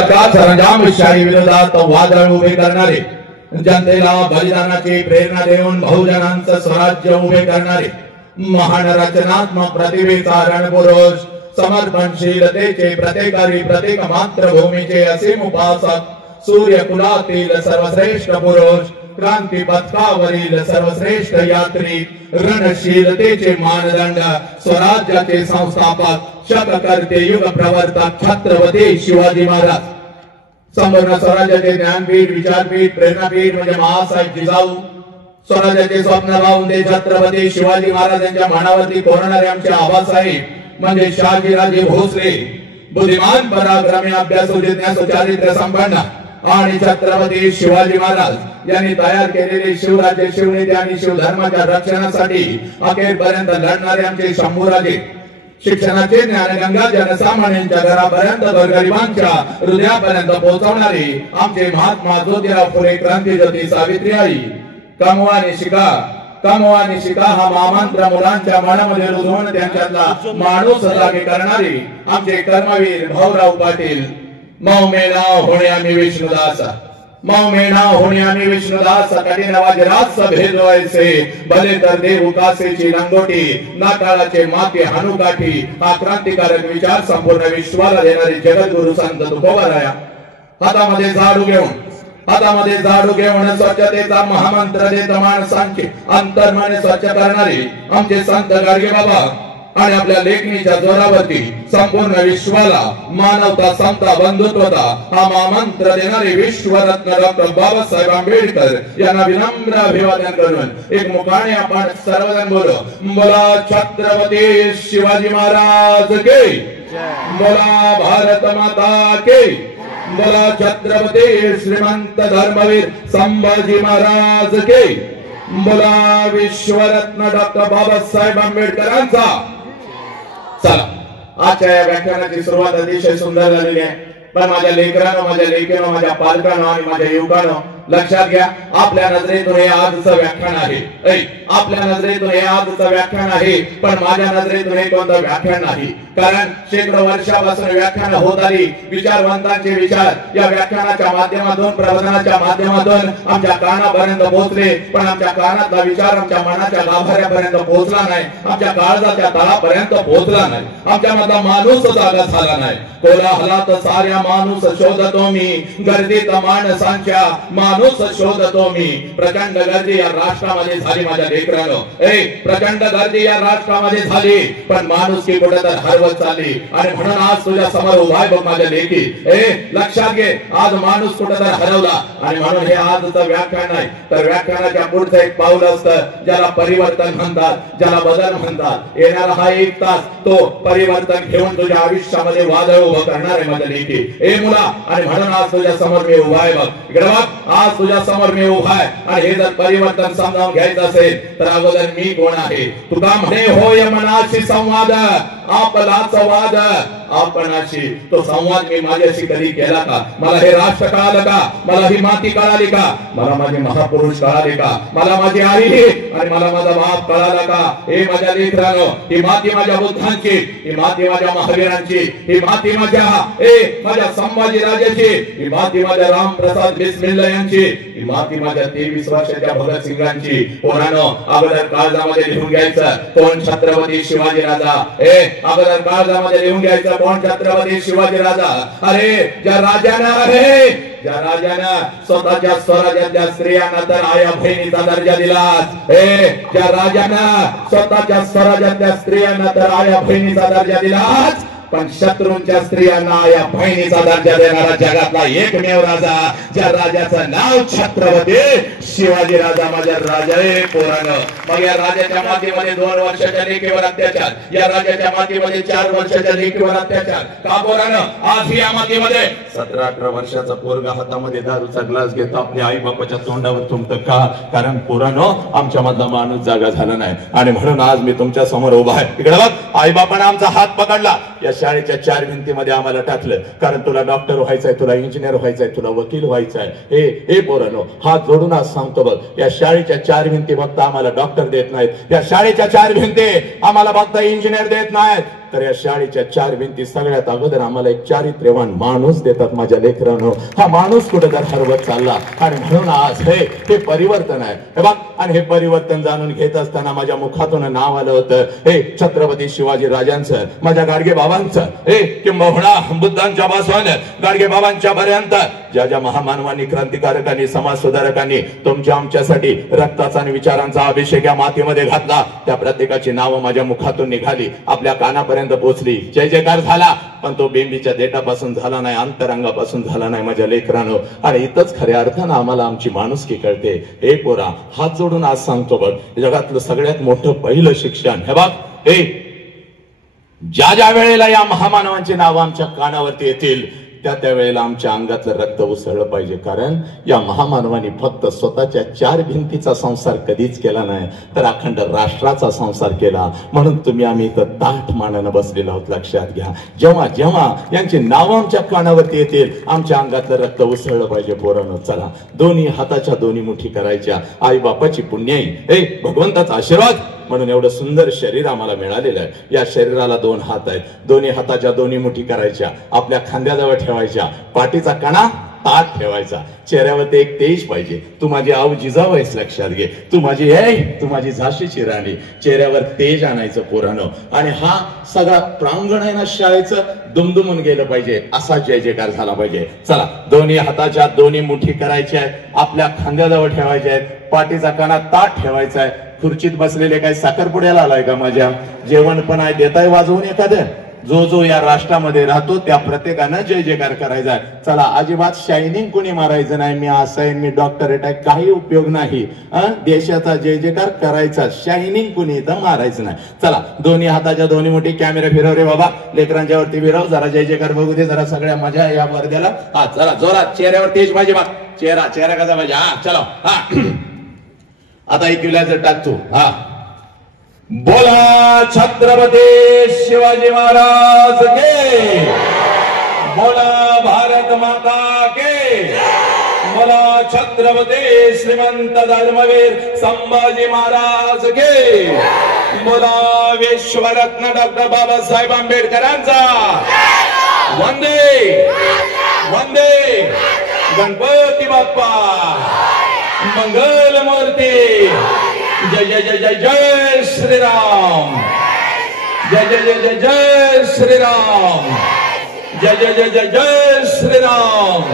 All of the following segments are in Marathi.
सरंजामशाही विरोधात वादळ उभे करणारे, जनतेला बलिदानाची प्रेरणा देऊन बहुजनांचं स्वराज्य उभे करणारे, महान रचनात्मक प्रतिभेचा रणपुरुष, समर्पणशीलतेचे प्रत्येकारी, प्रत्येक मातृभूमीचे असीम उपासक, सूर्यकुलातील सर्वश्रेष्ठ पुरुष, क्रांती पथकावरील सर्वश्रेष्ठ यात्री, रणशीलतेचे मानदंड, स्वराज्याचे संस्थापक, शककर्ते, युग प्रवर्तक छत्रपती शिवाजी महाराज, संपूर्ण स्वराज्याचे ज्ञानपीठ, विचारपीठ, प्रेरणापीठ म्हणजे महासाहेब जिजाऊ, स्वराज्याचे स्वप्न पाहून ते छत्रपती शिवाजी महाराज यांच्या मानावरती कोरणारे आमचे आबासाहेब म्हणजे शहाजीराजे भोसले, बुद्धिमान, पराक्रमी, अभ्यासू, जिज्ञासू, चारित्र्य संपन्न आणि छत्रपती शिवाजी महाराज यांनी तयार केलेले शिवराज्य, शिवनीती आणि शिवधर्माच्या रक्षणासाठी अखेरपर्यंत लढणारे आमचे शंभूराजे, शिक्षणाचे ज्ञानगंगा जनसामान्यांच्या घरापर्यंत, गोरगरिबांच्या हृदयापर्यंत पोहोचवणारे आमचे महात्मा ज्योतिराव फुले, क्रांतीज्योती सावित्रीबाई, कमवानी शिका हा महामंत्र मुलांच्या मनामध्ये रुजवून त्यांच्यातला माणूस जागे करणारे आमचे कर्मवीर भाऊराव पाटील, मौमेना होणे आम्ही विष्णुदास, मौमेना होणे आम्ही विष्णुदास, कठीण वाजरास भेदवायचे, भले तर देव कासेची लंगोटी, नाताळाचे माते हानुकाठी, हा क्रांतिकारक विचार संपूर्ण विश्वाला देणारे जगद्गुरु संत तुकोबाराया हातामध्ये झाडू घेऊन स्वच्छतेचा महामंत्र देत माणसांचे अंतर्मन स्वच्छ करणारे आमचे संत गाडगे बाबा आणि आपल्या लेखणीच्या जोरावरती संपूर्ण विश्वाला मानवता, समता, बंधुत्वता हा महामंत्र देणारे विश्वरत्न डॉक्टर बाबासाहेब आंबेडकर यांना विनम्र अभिवादन करून एक मुखाने आपण सर्वजण बोला छत्रपती शिवाजी महाराज के, बोला भारत माता के, बोला छत्रपती श्रीमंत धर्मवीर संभाजी महाराज के, बोला विश्वरत्न डॉक्टर बाबासाहेब आंबेडकरांचा। चला, आजच्या या व्याख्यानाची सुरुवात अतिशय सुंदर झालेली आहे, पण माझ्या लेकरांनो, माझ्या लेकीनो, माझ्या पालकांनो आणि माझ्या युवकांनो लक्षात घ्या, आपल्या नजरेतून हे आजचं व्याख्यान आहे, आपल्या नजरेतून हे आजचं व्याख्यान आहे, पण माझ्या नजरेतून हे कोणतं व्याख्यान नाही, कारण शेकडो वर्षापासून व्याख्यान होत आली, विचारवंतांचे विचार या व्याख्यानाच्या माध्यमातून, प्रबोधनाच्या माध्यमातून आमच्या कानापर्यंत पोहोचले, पण आमच्या कानातला विचार आमच्या मनाच्या गाभाऱ्यापर्यंत पोहोचला नाही, आमच्या काळजाच्या तळापर्यंत पोहोचला नाही, आमच्या मधला माणूस जागा झाला नाही, कोलाहलात साऱ्या माणूस शोधतो मी, गर्दीत माणसांच्या माणूस शोधतो मी, प्रचंड गर्दी या राष्ट्रामध्ये झाली माझ्या लेकरांनो, प्रचंड गर्दी या राष्ट्रामध्ये झाली, पण माणूस की कुठे तर हरवत चालली, आणि म्हणून आज तुझ्या समोर उभा आहे बघ माझ्या लेकी, लक्षात घे, आज माणूस कुठे तर हरवला, आणि म्हणून हे आजचं व्याख्यान नाही, तर व्याख्यानाच्या पुढचं एक पाऊल असतं ज्याला परिवर्तन म्हणतात, ज्याला बदल म्हणतात, येणारा हा एक तास तो परिवर्तन घेऊन तुझ्या आयुष्यामध्ये वादळ उभं करणार आहे माझ्या लेकी, मुला, आणि म्हणून आज तुझ्या समोर मी उभा आहे बघ, इकडे बघ, आज तुझ्या समोर मी उभा आहे, आणि हे जर परिवर्तन समजावून घ्यायचं असेल तर अगोदर मी कोण आहे, तुका म्हणे होय मनाशी संवाद, आपलाच वाद आपणाशी, तो संवाद मी माझ्याशी कधी केला का, मला हे राष्ट्र कळालं का, मला ही माती कळाली का, मला माझे महापुरुष कळाले का, मला माझी आई आणि मला माझा बाप कळाला का, हे माझ्या लेकरांनो, ही माती माझ्या बुद्धांची, ही माती माझ्या महावीरांची, ही माती माझ्या संभाजी राजाची, ही माती माझ्या रामप्रसाद बिस्मिल्ला यांची, ही माती माझ्या 23 वर्षाच्या भगतसिंगांची, पोरांनो अगोदर काळजामध्ये लिहून घ्यायचं कोण छत्रपती शिवाजी राजा, अगोदर काळजामध्ये लिहून घ्यायचं कोण छत्रपती शिवाजी राजा, अरे ज्या राजानं स्वतःच्या स्वराज्यातल्या स्त्रियांना तर आया बहिणीचा दर्जा दिलाच, ज्या राजानं स्वतःच्या स्वराज्यातल्या स्त्रियांना तर आया बहिणीचा दर्जा दिलाच, पण शत्रूंच्या स्त्रियांना या बहिणीचा दर्जा देणारा जगातला एकमेव राजा, ज्या राजाचं नाव छत्रपती शिवाजी राजा, माझ्या राजा पोरानं, मग या राजाच्या मातीमध्ये 2 वर्षाच्या लेकीवर अत्याचार, या राजाच्या मातीमध्ये 4 वर्षाच्या लेकीवर अत्याचार, का पोरानं आज या मातीमध्ये 17-18 वर्षाचा पोरगा हातामध्ये दारूचा ग्लास घेतो आपल्या आई बापाच्या तोंडावर तुमतं का, कारण पोरानं आमच्या मधला माणूस जागा झाला नाही, आणि म्हणून आज मी तुमच्या समोर उभा आहे, इकडे बघ, आई बापाने आमचा हात पकडला, या शाळेच्या 4 भिंतीमध्ये आम्हाला टाकलं, कारण तुला डॉक्टर व्हायचंय, तुला इंजिनियर व्हायचंय, तुला वकील व्हायचंय, हे पोरांनो हात जोडून आज सांगतो बघ, या शाळेच्या 4 भिंती फक्त आम्हाला डॉक्टर देत नाहीत, या शाळेच्या 4 भिंती आम्हाला फक्त इंजिनियर देत नाहीत, तर या शाळेच्या चार भिंती सगळ्यात अगोदर आम्हाला एक चारित्र्यवान माणूस देतात माझ्या लेकरांनो. हा माणूस कुठे तर हरवत चालला आणि म्हणून आज हे परिवर्तन आहे. हे बघ, आणि हे परिवर्तन जाणून घेत असताना माझ्या मुखातून नाव आलं होतं हे छत्रपती शिवाजी राजांचं, माझ्या गाडगे बाबांचं, हे किंबहुना बुद्धांच्या पासून गाडगे बाबांच्या पर्यंत ज्या ज्या महामानवांनी, क्रांतिकारकांनी, समाज सुधारकांनी तुमच्या आमच्यासाठी रक्ताचा आणि विचारांचा अभिषेक या मातीमध्ये घातला, त्या प्रत्येकाची नावं माझ्या मुखातून निघाली, आपल्या कानापर्यंत पोहोचली. जय जयकार झाला, पण तो बेंबीच्या देठापासून झाला नाही, अंतरंगापासून झाला नाही माझ्या लेकरांनो. आणि इथंच खऱ्या अर्थानं आम्हाला आमची माणुसकी कळते. हे पोरा, हात जोडून आज सांगतो बघ, जगातलं सगळ्यात मोठं पहिलं शिक्षण हे बघ, हे ज्या ज्या वेळेला या महामानवांची नावं आमच्या कानावरती येतील त्या वेळेला आमच्या अंगातलं रक्त उसळलं पाहिजे. कारण या महामानवांनी फक्त स्वतःच्या चार भिंतीचा संसार कधीच केला नाही, तर अखंड राष्ट्राचा संसार केला. म्हणून तुम्ही आम्ही इथं ताठ मानानं बसलेलो आहोत. लक्षात घ्या, जेव्हा जेव्हा यांची नावं आमच्या कानावरती येतील आमच्या अंगातलं रक्त उसळलं पाहिजे. पोरांनो, चला दोन्ही हाताच्या दोन्ही मुठी करायच्या. आई बापाची पुण्याई, हे भगवंताचा आशीर्वाद म्हणून एवढं सुंदर शरीर आम्हाला मिळालेलं आहे. या शरीराला दोन हात आहेत, दोन्ही हाताच्या दोन्ही मुठी करायच्या, आपल्या खांद्याजवळ ठेवायच्या, पाठीचा कणा ताट ठेवायचा, चेहऱ्यावरती एक तेज पाहिजे. तू माझी आऊ जिजाऊ आहेस, लक्षात घे, तू माझी तू माझी झाशीची राणी. चेहऱ्यावर तेज आणायचं पोरांनो. आणि हा सगळा प्रांगण आहे ना शाळेचं दुमदुमून गेलं पाहिजे, असा जय जयकार झाला पाहिजे. चला, दोन्ही हाताच्या दोन्ही मुठी करायच्या आहेत, आपल्या खांद्याजवळ ठेवायच्या आहेत, पाठीचा कणा ताट ठेवायचा आहे. खुर्चीत बसलेले काय साखरपुड्याला आलाय का माझ्या? जेवण पण आहे, देताय वाजवून एखादं. जो जो या राष्ट्रामध्ये राहतो त्या प्रत्येकानं जय जयकार करायचा. चला, अजिबात शायनिंग कोणी मारायचं नाही. मी असं आहे, मी डॉक्टरेट आहे, काही उपयोग नाही. देशाचा जय जयकार करायचा, शायनिंग कोणी इथं मारायचं नाही. चला, दोन्ही हाताच्या दोन्ही मोठी कॅमेरा फिरव रे बाबा, लेकरांच्या वरती फिरव, जरा जय जयकार बघू दे, जरा सगळ्या मजा या वर्ध्याला. हा, चला जोरात, चेहऱ्यावर तेज पाहिजे बा, चेहरा कसा पाहिजे. हा चलो, हा आता एक विलायचं टाकतो. हा, बोला छत्रपती शिवाजी महाराज के, बोला भारत माता के, बोला छत्रपती श्रीमंत धर्मवीर संभाजी महाराज के, बोला विश्वरत्न डॉक्टर बाबासाहेब आंबेडकरांचा वंदे वंदे गणपती बाप्पा मंगल मूर्ती. जय जय जय जय जय श्रीराम, जय जय जय जय जय श्रीराम, जय जय जय जय जय श्रीराम.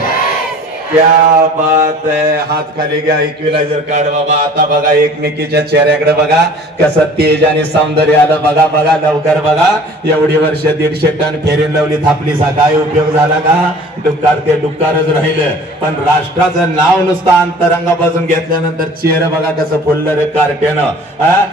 क्या बात है. हात खाली घ्या, इक्विलायझर काढ बाबा. आता बघा एकमेकीच्या चेहऱ्याकडे बघा, कसं तेज आणि सौंदर्य आलं. बघा बघा, लवकर बघा. एवढी वर्ष 150 टन फेरीन लावली थापलीचा काय उपयोग झाला का? डुक्कार ते डुक्कारच राहिलं. पण राष्ट्राचं नाव नुसतं अंतरंगापासून घेतल्यानंतर चेहरा बघा कसं फुललं रे कार्ट्यानं.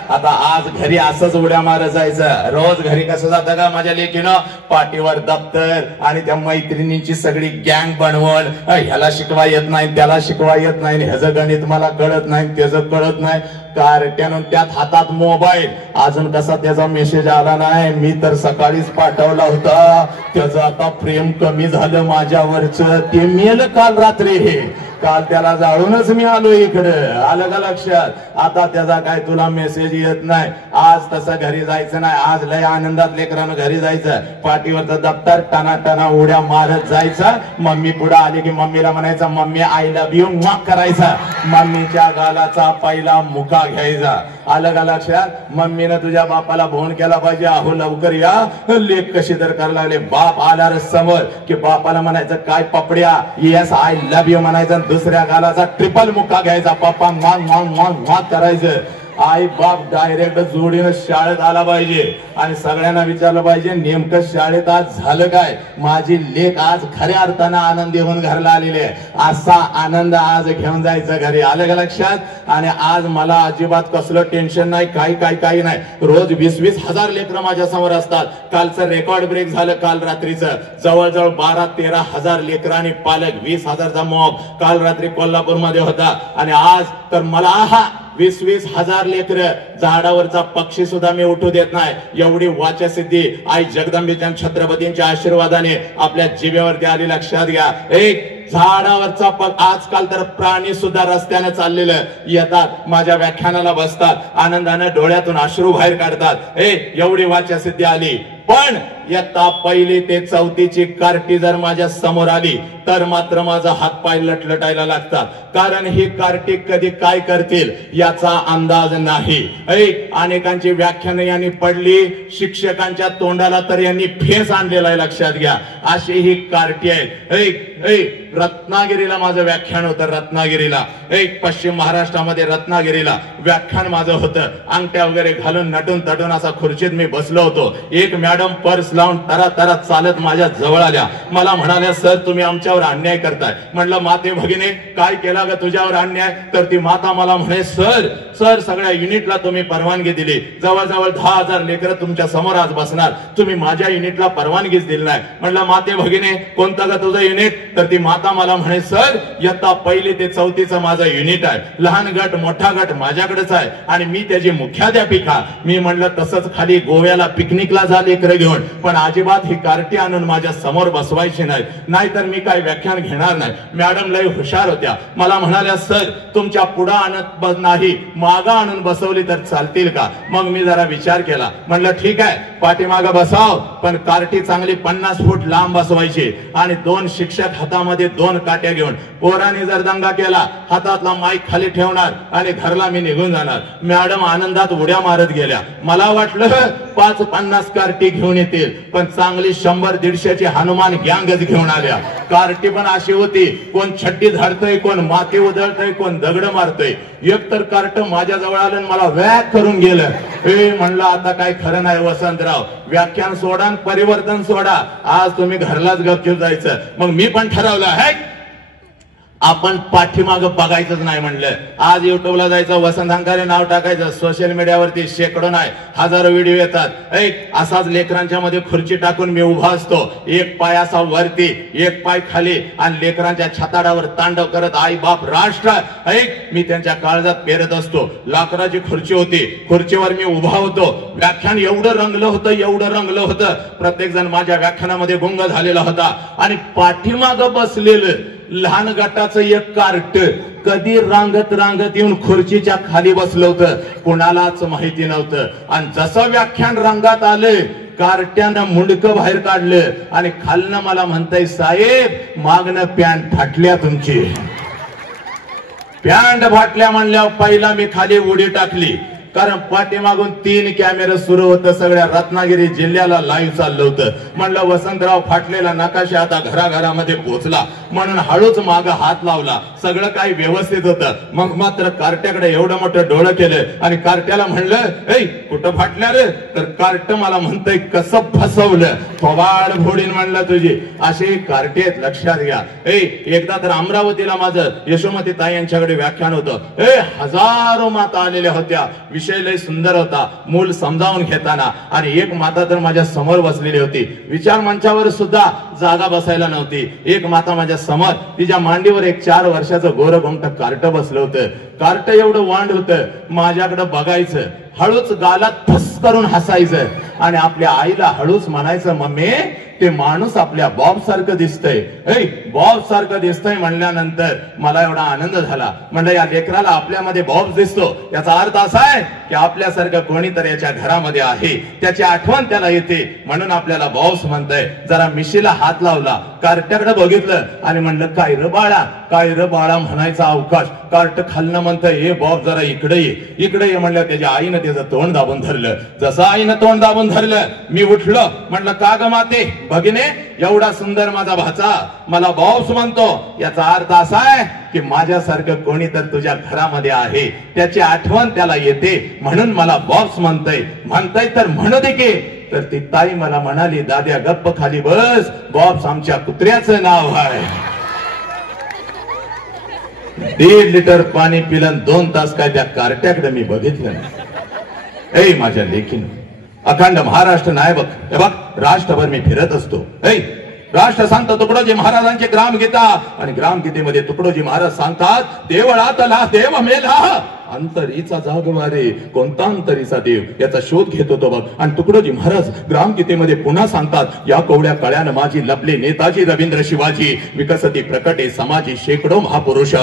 आता आज घरी असंच उड्या मारत जायचं. रोज घरी कसं जातं का माझ्या लेकीनं? पाठीवर दप्तर आणि त्या मैत्रिणींची सगळी गँग बनवून, ह्याला शिकवा येत नाही, त्याला शिकवा येत नाही, ह्याचं गणित मला कळत नाही, त्याचं कळत नाही. कार्ट्यानं त्यात हातात मोबाईल. अजून कसा त्याचा मेसेज आला नाही, मी तर सकाळीच पाठवला होता. त्याचं आता प्रेम कमी झालं माझ्यावरचं, ते मेल काल रात्री. हे काल त्याला जाळूनच मी आलो इकडं, आलं का लक्षात? आता त्याचा काय तुला मेसेज येत नाही. आज तसं घरी जायचं नाही. आज लय आनंदात लेकरानं घरी जायचं, पाठीवरचं दप्तर टाना टाना उड्या मारत जायचं. मम्मी पुढे आली की मम्मीला म्हणायचं मम्मी आय लव्ह यू करायचा. मम्मीच्या गालाचा पहिला मुका घ्यायचा. आलं का लक्षात? मम्मीनं तुझ्या बापाला फोन केला पाहिजे, अहो लवकर या, लेक कशी तर करायला लागले. बाप आला समोर की बापाला म्हणायचं काय पपड्या, येस आय लव्ह यू म्हणायचं. दुसऱ्या गालाचा ट्रिपल मुक्का घ्यायचा, पप्पा मॉन मॉन मॉन मॉन करायचं. आई बाप डायरेक्ट जोडीनं शाळेत आला पाहिजे आणि सगळ्यांना विचारलं पाहिजे नेमकं शाळेत आज झालं काय. माझी लेक आज खऱ्या अर्थानं आनंदी होऊन घरला आलेली आहे. असा आनंद आज घेऊन जायचं घरी. आलं का लक्षात? आणि आज मला अजिबात कसलं टेन्शन नाही, काही नाही. रोज 20-20 हजार लेकरं माझ्या समोर असतात. कालचं रेकॉर्ड ब्रेक झालं काल रात्रीचं, जवळजवळ 12-13 हजार लेकरं आणि पालक, 20,000चा मॉब काल रात्री कोल्हापूरमध्ये होता. आणि आज तर मला 20-20 हजार लेकरं, झाडावरचा पक्षी सुद्धा मी उठू देत नाही. एवढी वाचसिद्धी आई जगदंबेच्या छत्रपतींच्या आशीर्वादाने आपल्या जिभेवरती आली. लक्षात घ्या, एक झाडावरचा आजकाल तर प्राणी सुद्धा रस्त्याने चाललेलं येतात, माझ्या व्याख्यानाला बसतात, आनंदाने डोळ्यातून अश्रू बाहेर काढतात. एवढी वाचसिद्धी आली. पण इयत्ता पहिली ते चौथीची कार्टी जर माझ्या समोर आली तर मात्र माझा हातपाय लटलटायला लागतात, कारण ही कार्टी कधी काय करतील याचा अंदाज नाही. अनेकांची व्याख्यानं यांनी पडली, शिक्षकांच्या तोंडाला तर यांनी फेस आणलेला आहे, लक्षात घ्या. अशी ही कार्टी आहेत. रत्नागिरीला माझं व्याख्यान होतं, रत्नागिरीला पश्चिम महाराष्ट्रामध्ये रत्नागिरीला व्याख्यान माझं होतं. अंगठ्या वगैरे घालून नटून तटून असा खुर्चीत मी बसलो होतो. एक मॅडम पर्स लावून तरा चालत माझ्या जवळ आल्या. मला म्हणाल्या, सर तुम्ही आमच्यावर अन्याय करताय. म्हणलं, माते भगिनी काय केला ग तुझ्यावर अन्याय? तर ती माता मला म्हणे, सर सगळ्या युनिटला तुम्ही परवानगी दिली, जवळजवळ 10,000 लेकरं तुमच्या समोर आज बसणार, तुम्ही माझ्या युनिटला परवानगीच दिली नाही. म्हणलं, माते भगिनी कोणतं ग तुझं युनिट? तर ती माता मला म्हणे, सर इयत्ता पहिली ते चौथीचं माझं युनिट आहे, लहान गट मोठा गट माझ्याकडेच आहे आणि मी त्याची मुख्याध्यापिका. मी म्हणलं, तसंच खाली गोव्याला पिकनिकला जा लेकरं घेऊन, पण अजिबात ही कार्टी आणून माझ्या समोर बसवायची नाही, नाहीतर मी काय व्याख्यान घेणार नाही. मॅडम लय हुशार होत्या, मला म्हणाल्या, सर तुमच्या पुढं आणत नाही, मागा आणून बसवली तर चालतील का? मग मी जरा विचार केला, म्हणलं ठीक आहे पाठीमागं बसाव, पण कार्टी चांगली 50 फूट लांब बसवायची आणि 2 शिक्षक हातामध्ये 2 काट्या घेऊन. पोरांनी जर दंगा केला हातातला माईक खाली ठेवणार आणि घरला मी निघून जाणार. मॅडम आनंदात उड्या मारत गेल्या. मला वाटलं 5-50 कार्टी घेऊन येतील, पण चांगली 100-150ची हनुमान गँगच घेऊन आल्या. कार्टी पण अशी होती, कोण छड्डी झाडतय, कोण माती उधळतय, कोण दगड मारतय. एक तर कार्ट माझ्या जवळ आलं आणि मला वॅक करून गेलं. म्हणलं आता काय खरं नाही वसंतराव, व्याख्यान सोडा परिवर्तन सोडा, आज तुम्ही घरलाच गपचूप जायचं. मग मी पण ठरवलं आहे आपण पाठीमाग बघायचंच नाही. म्हणलं आज युट्यूबला जायचं, वसंत अंकारे नाव टाकायचं, सोशल मीडियावरती शेकडो नाही हजारो व्हिडिओ येतात. असाच लेकरांच्या मध्ये खुर्ची टाकून मी उभा असतो, एक पाय असा वरती एक पाय खाली आणि लेकरांच्या छाताडावर तांडव करत आई बाप राष्ट्र मी त्यांच्या काळजात पेरत असतो. लाकडाची खुर्ची होती, खुर्चीवर मी उभा होतो. व्याख्यान एवढं रंगलं होतं, प्रत्येक जण माझ्या व्याख्यानामध्ये गुंग झालेला होता आणि पाठीमाग बसलेलं लहान गटाचं एक कार्ट कधी रांगत येऊन खुर्चीच्या खाली बसलं होतं, कुणालाच माहिती नव्हतं. आणि जसं व्याख्यान रंगात आलं, कार्ट्यानं मुंडकं बाहेर काढलं आणि खालनं मला म्हणताय, साहेब मागणं पॅन्ट फाटल्या तुमची. पॅन्ट फाटल्या म्हणल्यावर पहिला मी खाली उडी टाकली, कारण पाठीमागून 3 कॅमेरे सुरू होतं, सगळ्या रत्नागिरी जिल्ह्याला लाईव्ह चाललं होतं. म्हणलं वसंतराव फाटलेला नकाशा आता घराघरामध्ये पोहोचला, म्हणून हळूच माग हात लावला. सगळं काही व्यवस्थित होतं. मग मात्र कार्ट्याकडे एवढं मोठं डोळं केलं आणि कार्ट्याला म्हणलं, कुठं फाटल्या रे? तर कार्ट मला म्हणतंय, कसं फसवलं, थोबाड फोडीन म्हणलं तुझी. असे कार्टे आहेत, लक्षात घ्या. एकदा तर अमरावतीला माझं यशोमती ताई यांच्याकडे व्याख्यान होतं. हजारो माता आलेल्या होत्या, विषय लय सुंदर होता, मूल समजावून घेताना. आणि एक माता तर माझ्या समोर बसलेली होती, विचार मंचावर सुद्धा जागा बसायला नव्हती. एक माता माझ्या समोर, तिच्या मांडीवर एक 4 वर्षाचं गोरगोमट कार्ट बसलं होतं. कार्ट एवढं वांड होतं, माझ्याकडे बघायचं, हळूच गालात फस करून हसायचं आणि आपल्या आईला हळूच म्हणायचं, मम्मी ते माणूस आपल्या बॉब सारखं दिसतंय. बॉब सारखं दिसतंय म्हणल्यानंतर मला एवढा आनंद झाला. म्हणलं या लेकराला आपल्यामध्ये बॉब दिसतो, याचा अर्थ असा आहे की आपल्यासारखं कोणीतरी याच्या घरामध्ये आहे, त्याची आठवण त्याला येते, म्हणून आपल्याला बॉब्स म्हणतंय. जरा मिशीला हात लावला, कार्ट्याकडे बघितलं आणि म्हणलं, काय र बाळा म्हणायचा अवकाश. कार्ट खालनं म्हणतंय, हे बॉब जरा इकडे ये. म्हणलं त्याच्या आईनं त्याचं तोंड दाबून धरलं. जसं आईनं तोंड दाबून धरलं, मी उठलो. म्हणलं, का ग माते भगिने, एवढा सुंदर माझा भाचा मला बॉब्स म्हणतो, याचा अर्थ असा आहे की माझ्यासारखं कोणी तर तुझ्या घरामध्ये आहे, त्याची आठवण त्याला येते, म्हणून मला बॉब्स म्हणताय तर म्हणू दे की. तर ती ताई मला म्हणाली, दाद्या गप्प खाली बस, बॉब्स आमच्या कुत्र्याचं नाव आहे. 1.5 लिटर पाणी पिलं, 2 तास काय त्या कार्ट्याकडे मी बघितलं नाही. माझ्या लेकीनं अखंड महाराष्ट्र नाही बघ, हे बघ राष्ट्रभर मी फिरत असतो. राष्ट्र संत तुकडोजी महाराजांची ग्रामगीता, आणि ग्रामगीतेमध्ये तुकडोजी महाराज सांगतात, देवळातला देव मेला अंतरीचा जागवारे कोणता अंतरीचा देव याचा शोध घेत होतो बघ. आणि तुकडोजी महाराज ग्रामगीतेमध्ये पुन्हा सांगतात, या कोवळ्या कळ्यानं माझी लपले नेताजी रवींद्र शिवाजी, विकसती प्रकटे समाजी शेकडो महापुरुष.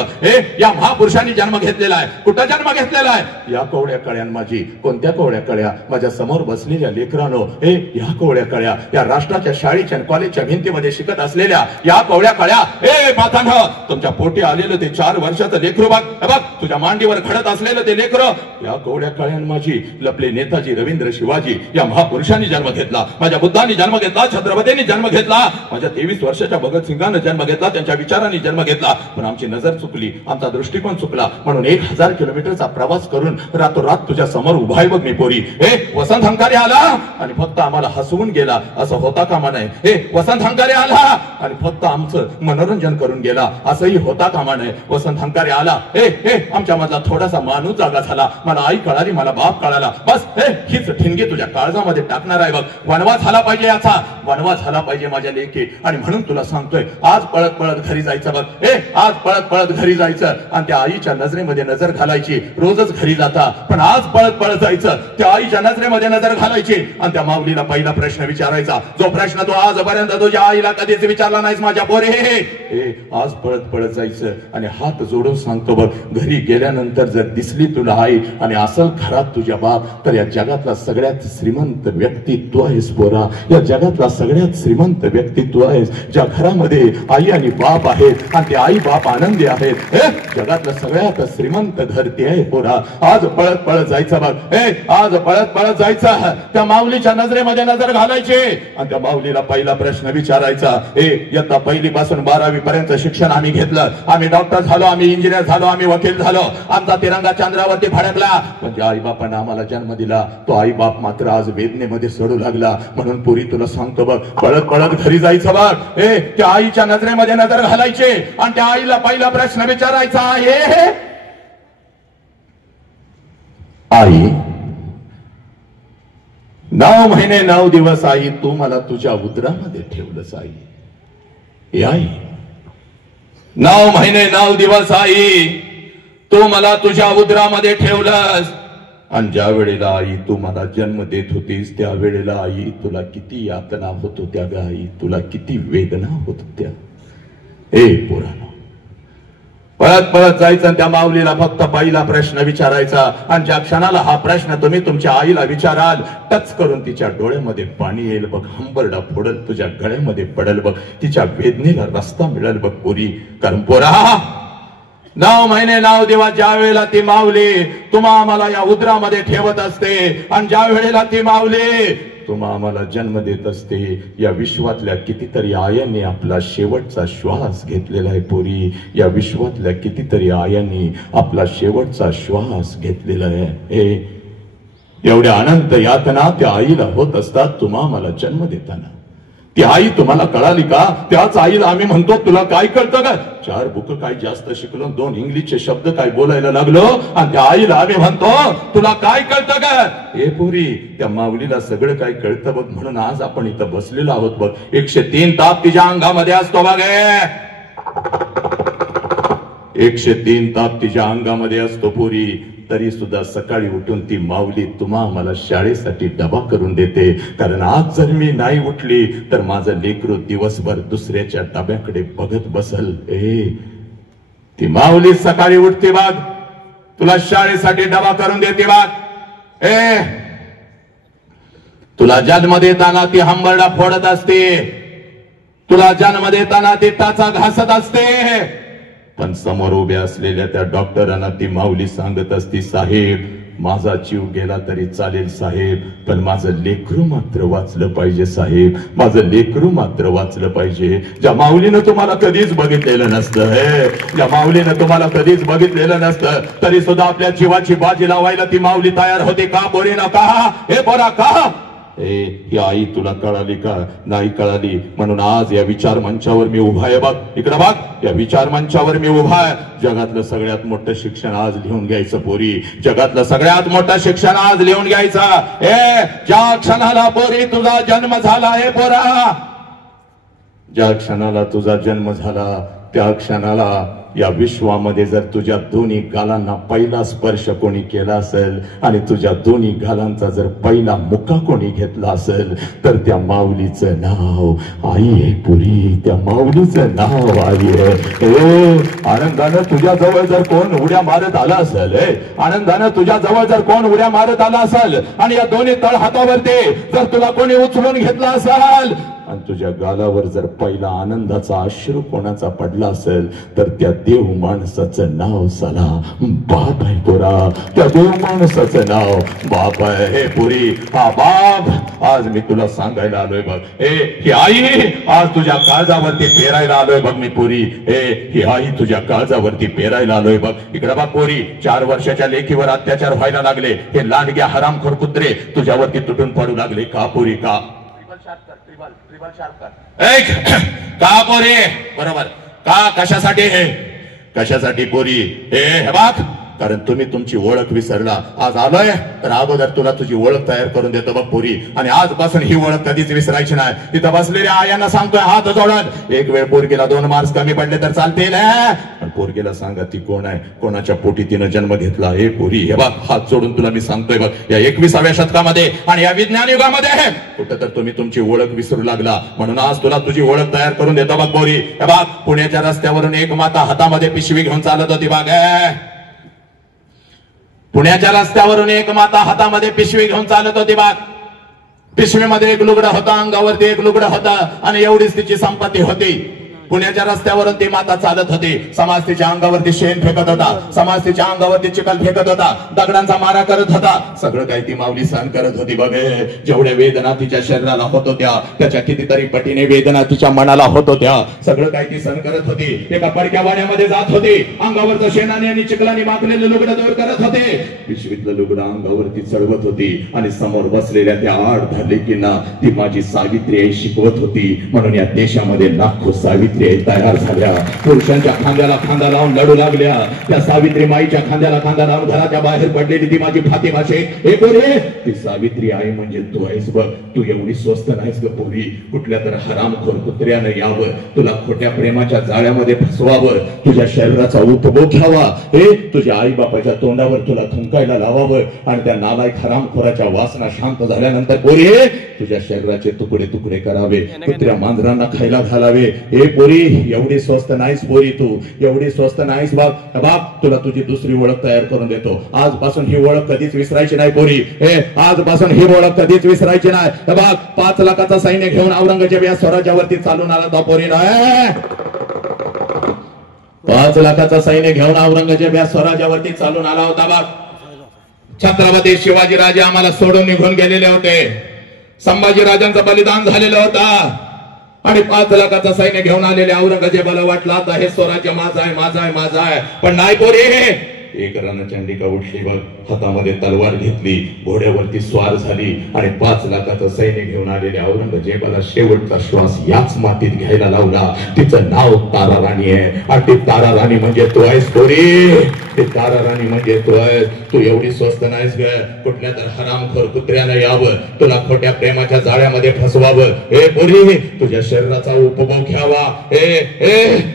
या महापुरुषांनी जन्म घेतलेला आहे. कुठं जन्म घेतलेला आहे? या कोवळ्या कळ्यान माझी. कोणत्या कोवळ्या कळ्या? माझ्या समोर बसलेल्या लेकरांनो, या कोवळ्या कळ्या, या राष्ट्राच्या शाळेच्या कॉलेजच्या भिंतीमध्ये शिकत असलेल्या या कोवळ्या कळ्या. मातांनो, तुमच्या पोटी आलेलं ते 4 वर्षाचं लेकरू बघ, तुझ्या मांडीवर घडत असलेलं ते लेकरं, या कोवळ्या कळ्यान माझी लपले नेताजी रवींद्र शिवाजी या महापुरुषांनी जन्म घेतला. माझ्या बुद्धांनी जन्म घेतला, छत्रपतींनी जन्म घेतला, माझ्या 23 वर्षाच्या भगतसिंगानं जन्म घेतला, त्यांच्या विचारांनी जन्म घेतला. पण आमची नजर चुकली, आमचा दृष्टिकोन चुकला, म्हणून 1000 किलोमीटरचा प्रवास करून रातोरात तुझ्या समोर उभा आहे बघ मी पोरी. वसंत हंकारे आला आणि फक्त आम्हाला हसवून गेला, असं होता कामा नये. वसंत हंकारे आला आणि फक्त आमचं मनोरंजन करून गेला, असंही होता कामा नये. वसंत हंकारे आला, आमच्या मधला थोडासा माणूस जागा झाला, मला आई कळाली, मला बाप कळाला, बस हीच ठिणगी तुझ्या काळजामध्ये टाकणार आहे बघ. वनवा झाला पाहिजे, याचा वनवा झाला पाहिजे माझ्या लेकी. आणि म्हणून तुला सांगतोय, आज पळत पळत घरी जायचं बघ. आज पळत पळत घरी जायचं आणि त्या आईच्या नजरेमध्ये नजर घालायची. रोजच घरी जाता, पण आज पळत पळत जायचं, त्या आईच्या नजरेमध्ये नजर घालायची आणि त्या माऊलीला पहिला प्रश्न विचारायचा, जो प्रश्न तू आजपर्यंत तुझ्या आईला कधीच विचारला नाहीस माझ्या पोरे. आज पळत पळत जायचं आणि हात जोडून सांगतो बघ, घरी गेल्यानंतर जर दिसली तुला आई आणि असल घरात तुझ्या बाप, तर या जगातला सगळ्यात श्रीमंत व्यक्तित्व आहेस पोरा. या जगातला सगळ्यात श्रीमंत व्यक्तित्व आहेस, ज्या घरामध्ये आई आणि बाप आहेत आणि ते आई बाप आनंदी आहेत. जगातलं सगळ्यात श्रीमंत घर ते आहे पोरा. आज पळत पळत जायचं बघ. आज पळत पळत जायचं, त्या माऊलीच्या नजरेमध्ये नजर घालायची आणि त्या माऊलीला पहिला प्रश्न विचारायचा. इयत्ता 1ली पासून 12वी पर्यंत शिक्षण आम्ही घेतलं, आम्ही डॉक्टर झालो, आम्ही इंजिनियर झालो, आम्ही वकील झालो, आमचा तिरंगा चंद्रावरती फडकला, पण ज्या आई बापाने आम्हाला जन्म दिला तो आई बाप मात्र आज वेदनेमध्ये सडू लागला. म्हणून पुरी तुला सांगतो बघ, पळत पळत घरी जायचं बघ. त्या आईच्या नजरेमध्ये नजर घालायचे आणि त्या आईला पहिला प्रश्न विचारायचा आहे, आई 9 महिने 9 दिवस आई तू मला तुझ्या उदरामध्ये ठेवलंस आई. आई 9 महिने 9 दिवस आई तू मला तुझ्या उदरामध्ये ठेवलंस. आणि ज्या वेळेला आई तू मला जन्म देत होतीस, त्या वेळेला आई तुला किती यातना होत होत्या ग आई, तुला किती वेदना होत होत्या. पोरानो, पळत पळत जायचं, त्या माऊलीला फक्त पहिला प्रश्न विचारायचा. आणि ज्या क्षणाला हा प्रश्न तुम्ही तुमच्या आईला विचाराल, टच करून तिच्या डोळ्यामध्ये पाणी येईल बघ, हंबरडा फोडल तुझ्या गळ्यामध्ये पडल बघ, तिच्या वेदनेला रस्ता मिळेल बघ पोरी. कारण पोरा 9 महिने 9 दिवस ज्या वेळेला ती माऊली तुम्हा आम्हाला या उदरामध्ये ठेवत असते आणि ज्या वेळेला ती माऊली तुम्हा आम्हाला जन्म देत असते, या विश्वातल्या कितीतरी आयांनी आपला शेवटचा श्वास घेतलेला आहे पोरी. या विश्वातल्या कितीतरी आयांनी आपला शेवटचा श्वास घेतलेला आहे. एवढ्या अनंत यातना त्या आईला होत असतात तुम्हा आम्हाला जन्म देताना. ती आई तुम्हाला कळाली का? त्याच आईला आम्ही म्हणतो तुला काय कळतं का? 4 बुक काय जास्त शिकलो, 2 इंग्लिशचे शब्द काय बोलायला लागलो आणि त्या आईला आम्ही म्हणतो तुला काय कळतं का? हे पुरी, त्या माऊलीला सगळं काय कळतं बघ. म्हणून आज आपण इथं बसलेलो आहोत बघ. 103 ताप तिच्या अंगामध्ये असतो बघ. 103 ताप तिच्या अंगामध्ये असतो पुरी. तरी सुद्धा सकाळी उठून ती माऊली तुम्हा आम्हाला शाळेसाठी डबा करून देते. कारण आज जर मी नाही उठली तर माझं लेकरू दिवसभर दुसऱ्याच्या डब्याकडे बघत बसल. ती माऊली सकाळी उठते बाग, तुला शाळेसाठी डबा करून देते बाग. तुला जन्म देताना ती हंबरडा फोडत असते, तुला जन्म देताना ती टाचा घासत असते, पण समोर उभ्या असलेल्या त्या डॉक्टरांना ती माऊली सांगत असती, साहेब माझा जीव गेला तरी चालेल साहेब, पण माझं लेकरू मात्र वाचलं पाहिजे साहेब, माझं लेकरू मात्र वाचलं पाहिजे. ज्या माऊलीनं तुम्हाला कधीच बघितलेलं नसतं, ज्या माऊलीनं तुम्हाला कधीच बघितलेलं नसतं, तरी सुद्धा आपल्या जीवाची बाजी लावायला ती माऊली तयार होते का? बोरे ना का? हे बोरा का? ही आई तुला कळाली का? नाही कळाली. म्हणून आज या विचार मंचावर मी उभा आहे बघ. इकडं बघ, या विचार मंचावर मी उभा आहे. जगातलं सगळ्यात मोठं शिक्षण आज लिहून घ्यायचं पोरी. जगातलं सगळ्यात मोठं शिक्षण आज लिहून घ्यायचं. ज्या क्षणाला पोरी तुझा जन्म झाला आहे पोरा, ज्या क्षणाला तुझा जन्म झाला त्या क्षणाला या विश्वामध्ये जर तुझ्या दोन्ही गालांना पहिला स्पर्श कोणी केला असेल आणि तुझ्या दोन्ही गालांचा जर पहिला मुका कोणी घेतला असेल तर त्या माऊलीचं नाव आई आहे पुरी, त्या माऊलीचं नाव आई आहे. आनंदानं तुझ्या जवळ जर कोण उड्या मारत आला असेल, आनंदानं तुझ्या जवळ जर कोण उड्या मारत आला असेल आणि या दोन्ही तळ हातावरती जर तुला कोणी उचलून घेतला असेल आणि तुझ्या गालावर जर पहिला आनंदाचा अश्रू कोणाचा पडला असेल तर त्या देव माणसाचं नाव साला बाप आहे पुरा. त्या देव माणसाचं नाव बाप आहे. हे पुरी हा बाप आज मी तुला सांगायला आलोय बघ. ही आई आज तुझ्या काळजावरती पेरायला आलोय बघ मी पुरी. ही आई तुझ्या काळजावरती पेरायला आलोय बघ. इकडे बघ पुरी, 4 वर्षाच्या लेकीवर अत्याचार व्हायला लागले. हे लांडग्या हरामखोर कुत्रे तुझ्यावरती तुटून पडू लागले. का पुरी का? का पोरी? बरोबर का? कशासाठी? हे कशासाठी पोरी? हे बघ, कारण तुम्ही तुमची ओळख विसरला. आज आलोय तर अगोदर तुला तुझी ओळख तयार करून देतो बघ पोरी. आणि आजपासून ही ओळख कधीच विसरायची नाही. तिथं बसलेल्या आयांना सांगतोय हात जोडत, एक वेळ पोरगीला 2 मार्क्स कमी पडले तर चालतील, पण पोरगीला सांगा ती कोण आहे, कोणाच्या पोटी तिनं जन्म घेतला. हे पोरी हे बघ, हात जोडून तुला मी सांगतोय बघ, या 21व्या शतकामध्ये आणि या विज्ञान युगामध्ये कुठं तर तुम्ही तुमची ओळख विसरू लागला. म्हणून आज तुला तुझी ओळख तयार करून देतो बघ पोरी. हे बघ, पुण्याच्या रस्त्यावरून एक माता हातामध्ये पिशवी घेऊन चालत होती बघ. पुण्याच्या रस्त्यावरून एक माता हातामध्ये पिशवी घेऊन चालत होती बघ. पिशवीमध्ये एक लुगडं होतं, अंगावरती एक लुगडं होतं आणि एवढीच तिची संपत्ती होती. पुण्याच्या रस्त्यावरून ती माता चालत होती. समाज तिच्या अंगावरती शेण फेकत होता, समाज तिच्या अंगावरती चिखल फेकत होता, दगडांचा मारा करत होता. सगळं काही ती माऊली सहन करत होती बघ. जेवढ्या वेदना तिच्या शरीराला होत होत्या त्याच्या कितीतरी पटीने वेदना तिच्या मनाला होत होत्या. सगळं काही ती सहन करत होती. एका पडक्या वाड्यामध्ये जात होती, अंगावरचं शेणाने आणि चिखलाने माखलेलं लुगडं दूर करत होते. पिशवीतलं लुगडं अंगावरती चढवत होती आणि समोर बसलेल्या त्या 8 लेकींना ती माझी सावित्री आई शिकवत होती. म्हणून या देशामध्ये लाखो सावित्री तयार झाल्या. पुरुषांच्या खांद्याला खांदा लावून लढू लागल्या. त्या सावित्री माईच्या खांद्याला खांदा लावून घराच्या बाहेर पडलेली ती माझी फातिमा शेख. हे पोरी, ती सावित्री आई म्हणजे तू आहेस बघ. तू एवढी स्वस्त नाहीस ग पोरी. कुठल्या तर हरामखोर कुत्र्यानं यावं, तुला खोट्या प्रेमाच्या जाळ्यामध्ये फसवावं, तुझ्या शरीराचा उपभोग घ्यावा, हे तुझ्या आई बापाच्या तोंडावर तुला थुंकायला लावावं आणि त्या नालायक हरामखोराच्या वासना शांत झाल्यानंतर पोरी तुझ्या शरीराचे तुकडे तुकडे करावे, कुत्र्या मांजरांना खायला घालावे. हे पोरी, एवढी स्वस्त नाहीस पोरी तू, एवढी स्वस्त नाहीस बाप. बाप, तुला तुझी दुसरी ओळख तयार करून देतो. आजपासून ही ओळख कधीच विसरायची नाही पोरी. आजपासून ही ओळख कधीच विसरायची नाही. बाप, 5 लाखाचा सैन्य घेऊन औरंगजेब या स्वराज्यावरती चालून आला होता पोरी. 5 लाखाचा सैन्य घेऊन औरंगजेब या स्वराज्यावरती चालून आला होता बाप. छत्रपती शिवाजी राजे आम्हाला सोडून निघून गेलेले होते. संभाजी राजांचं बलिदान झालेलं होतं आणि 5 लाखाचा सैन्य घेऊन आलेले औरंगजेबाला वाटलं आता हे स्वराज्य माझं आहे, माझं आहे, माझं आहे. पण नाही पोरी, एक रणचंडिका उठली बघ, हातामध्ये तलवार घेतली, घोड्यावरती स्वार झाली आणि 5 लाखाचं सैन्य घेऊन आलेल्या औरंगजेबाला शेवटचा श्वास याच मातीत घ्यायला लावला. तिचं नाव तारा राणी आहे आणि ती तारा राणी म्हणजे तू आहेस पोरी. ते तारा राणी म्हणजे तू आहेस. तू एवढी स्वस्त नाहीस ग. कुठल्या तर हरामखोर कुत्र्यानं यावं, तुला खोट्या प्रेमाच्या जाळ्यामध्ये फसवावं. हे पोरी, तुझ्या शरीराचा उपभोग घ्यावा,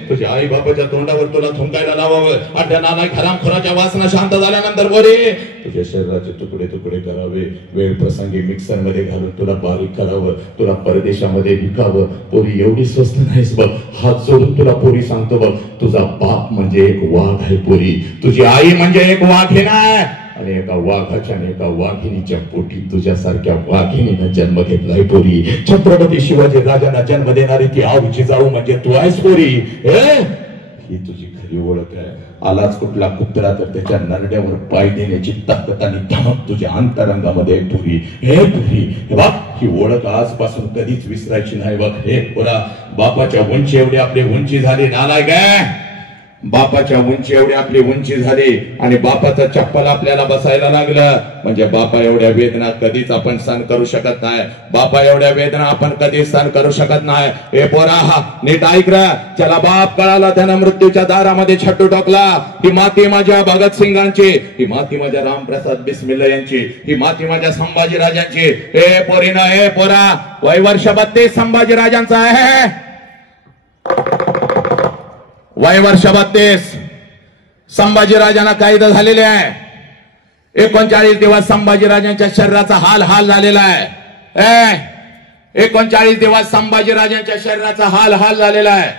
तुझ्या आई बापाच्या तोंडावर तुला थुंकायला लावावं आणि त्या नालायक हरामखोराच्या वासना शांत झाल्यानंतर पोरी तुझ्या शरीराचे तुकडे तुकडे करावे. वेळ प्रसंगी मिक्सर मध्ये घालून तुला बारीक करावं, तुला परदेशामध्ये विकावं. पोरी, एवढी स्वस्त नाहीस बघ. हात जोडून तुला पोरी सांगतो बघ, तुझा बाप म्हणजे एक वाघ आहे पोरी. तुझी आई म्हणजे एक वाघीण आहे आणि एका वाघाच्या आणि एका वाघिणीच्या पोटी तुझ्यासारख्या वाघिणीनं जन्म घेतलाय पोरी. छत्रपती शिवाजी राजांना जन्म देणारी ती आवची जाऊ म्हणजे तू आहेस पोरी. ही तुझी खरी ओळख आहे. आलाच कुठला कुत्रा तर त्याच्या नरड्यावर पाय देण्याची ताकद आणि धमक तुझ्या अंतरंगामध्ये पुरी. हे पुरी, बघ, ही ओळख आजपासून कधीच विसरायची नाही बघ. हे पोरा, बापाच्या उंची एवढी आपली उंची झाली नालायक आहे. बापाच्या उंची एवढी आपली उंची झाली आणि बापाचं चप्पल आपल्याला बसायला लागलं म्हणजे बापा एवढ्या वेदना कधीच आपण सहन करू शकत नाही. बापा एवढ्या वेदना आपण कधीच सहन करू शकत नाही. हे पोरा, नीट ऐक रे. चला, बाप कळाला, त्यानं मृत्यूच्या दारामध्ये छट्टू टाकला. ही माती माझ्या भगतसिंगांची, ही माती माझ्या रामप्रसाद बिस्मिल्ला यांची, ही माती माझ्या संभाजी राजांची. हे पोरीनं, हे पोरा, वय वर्ष 32 संभाजी राजांचा आहे. वय वर्ष 32. संभाजीराजांना कैद झालेले आहे. 39 दिवस संभाजीराजांच्या शरीराचा हाल झालेला आहे. 39 दिवस संभाजीराजांच्या शरीराचा हाल झालेला आहे.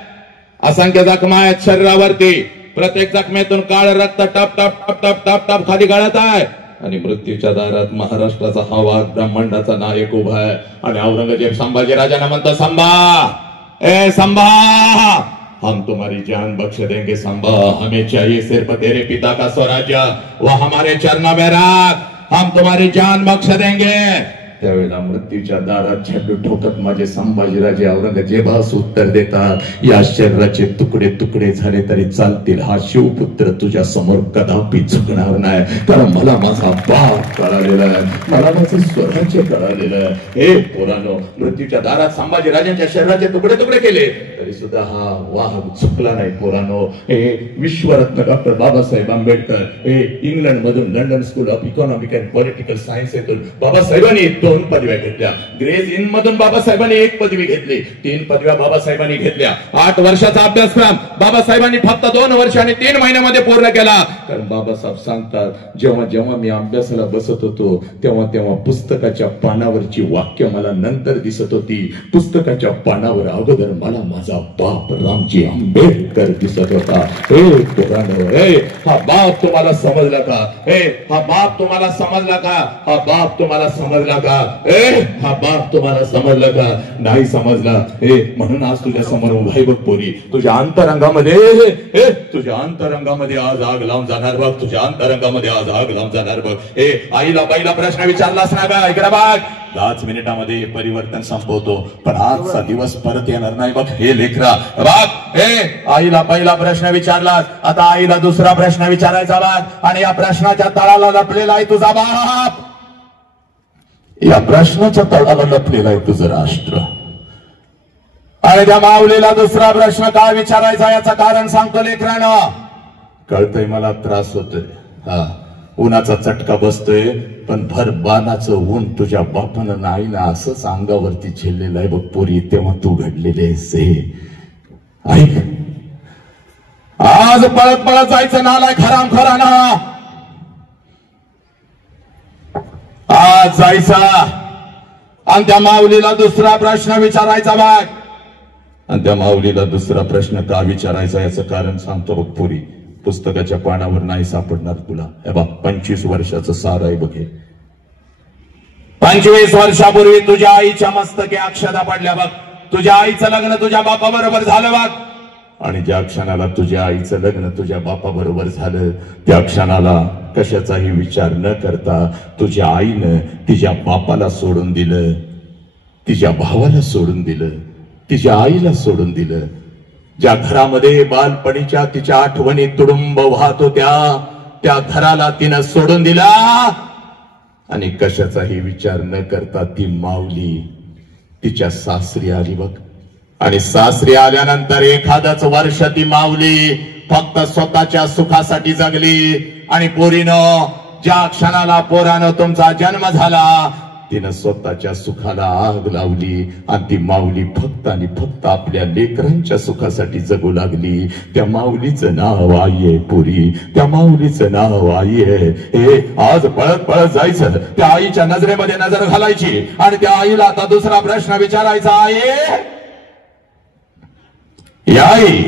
असंख्य जखमा आहेत शरीरावरती. प्रत्येक जखमेतून काळ रक्त टप टप टप टप टप टप खाली गळत आहे. आणि मृत्यूच्या दारात महाराष्ट्राचा हा वाघ ब्रह्मांडाचा नायक उभा आहे. आणि औरंगजेब संभाजीराजांना म्हणतो, संभा, हम तुम्हारी जान बख्श देंगे संभा, हमें चाहिए सिर्फ तेरे पिता का स्वराज्य, वो हमारे चरणों में राख, हम तुम्हारी जान बख्श देंगे. त्यावेळेला मृत्यूच्या दारात झेंडू ठोकत माझे संभाजीराजे औरंगजेबास उत्तर देतात, या शरीराचे तुकडे तुकडे झाले तरी चालतील, हा शिवपुत्र तुझ्या समोर कदापि झुकणार नाही. कारण मला माझा बाप कळालेला आहे, मला माझं स्वराज्य कळालेलं आहे. हे पोरांनो, मृत्यूच्या दारात संभाजीराजांच्या शरीराचे तुकडे तुकडे केले तरी सुद्धा हा वाघ झुकला नाही. पोरांनो, हे विश्वरत्न डॉक्टर बाबासाहेब आंबेडकर, हे इंग्लंड मधून London school of economic and political science येथून बाबासाहेबांनी 2 पदव्या घेतल्या. ग्रेस इन मधून बाबासाहेबांनी 1 पदवी घेतली. 3 पदव्या बाबासाहेबांनी घेतल्या. 8 वर्षाचा अभ्यासक्रम बाबासाहेबांनी फक्त 2 वर्ष आणि 3 महिन्यामध्ये पूर्ण केला. कारण बाबासाहेब सांगतात, जेव्हा जेव्हा मी अभ्यासाला बसत होतो तेव्हा तेव्हा पुस्तकाच्या पानावरची वाक्य मला नंतर दिसत होती. पुस्तकाच्या पानावर अगोदर मला माझा बाप रामजी आंबेडकर दिसत होता. हे पोरांनो, हा बाप तुम्हाला समजला का? हा बाप तुम्हाला समजला का? हा बाप तुम्हाला समजला का? हा बाप तुम्हाला समजला का? नाही समजला. म्हणून आज तुझ्या समोर उभा बघ पोरी, तुझ्या अंतरंगामध्ये, तुझ्या अंतरंगामध्ये आज आग लावून जाणार बघ. तुझ्या अंतरंगामध्ये आज आग लावून जाणार बघ. आईला पहिला प्रश्न विचारलास ना का? इकडे बघ. 10 मिनिटामध्ये परिवर्तन संपवतो, पण आजचा दिवस परत येणार नाही बघ. हे लेकरा बघ, आईला पहिला प्रश्न विचारलास, आता आईला दुसरा प्रश्न विचारायचा बघ. आणि या प्रश्नाच्या तळाला लपलेला आहे तुझा बाप. या प्रश्नाच्या तळाला लपलेला आहे तुझं राष्ट्र. आणि त्या माऊलीला दुसरा प्रश्न काय विचारायचा याचं कारण सांगतो लेकरानं. कळतंय मला त्रास होतोय, हा उन्हाचा चटका बसतोय, पण भर बाणाचं ऊन तुझ्या बापानं नाही ना असंच अंगावरती झेललेलं आहे बघ पोरी. तेव्हा तू घडलेले ऐक, आज पळत पळत जायचं नालाय खराम खराना. आज जायचा आणि त्या माऊलीला दुसरा प्रश्न विचारायचा बघ. आणि त्या माऊलीला दुसरा प्रश्न का विचारायचा याचं कारण सांगतो बघ पोरी. पुस्तकाच्या पानावर नाही सापडणार तुला. हे बघ, 25 वर्षाचं सार आहे बघ. 25 वर्षापूर्वी तुझ्या आईच्या मस्तकी अक्षता पडल्या बघ. तुझ्या आईचं लग्न तुझ्या बापाबरोबर झालं बघ. आणि ज्या क्षणाला तुझ्या आईचं लग्न तुझ्या बापाबरोबर झालं, त्या क्षणाला कशाचाही विचार न करता तुझ्या आईनं तिच्या बापाला सोडून दिलं, तिच्या भावाला सोडून दिलं, तिच्या आईला सोडून दिलं. ज्या घरामध्ये बालपणीच्या तिच्या आठवणी तुडुंब वाहत होत्या, त्या घराला तिनं सोडून दिला. आणि कशाचाही विचार न करता ती माऊली तिच्या सासरी आली बघ. आणि सासरी आल्यानंतर एखादच वर्ष ती माऊली फक्त स्वतःच्या सुखासाठी जगली. आणि पोरीनं, ज्या क्षणाला पोरानं तुमचा जन्म झाला, तिनं स्वतःच्या सुखाला आग लावली. आणि ती माऊली फक्त आणि फक्त आपल्या लेकरांच्या सुखासाठी जगू लागली. त्या माऊलीचं नाव आई आहे पुरी, त्या माऊलीचं नाव आई आहे. आज पळत पळत जायचं, त्या आईच्या नजरेमध्ये नजर घालायची. आणि त्या आईला आता दुसरा प्रश्न विचारायचा. आई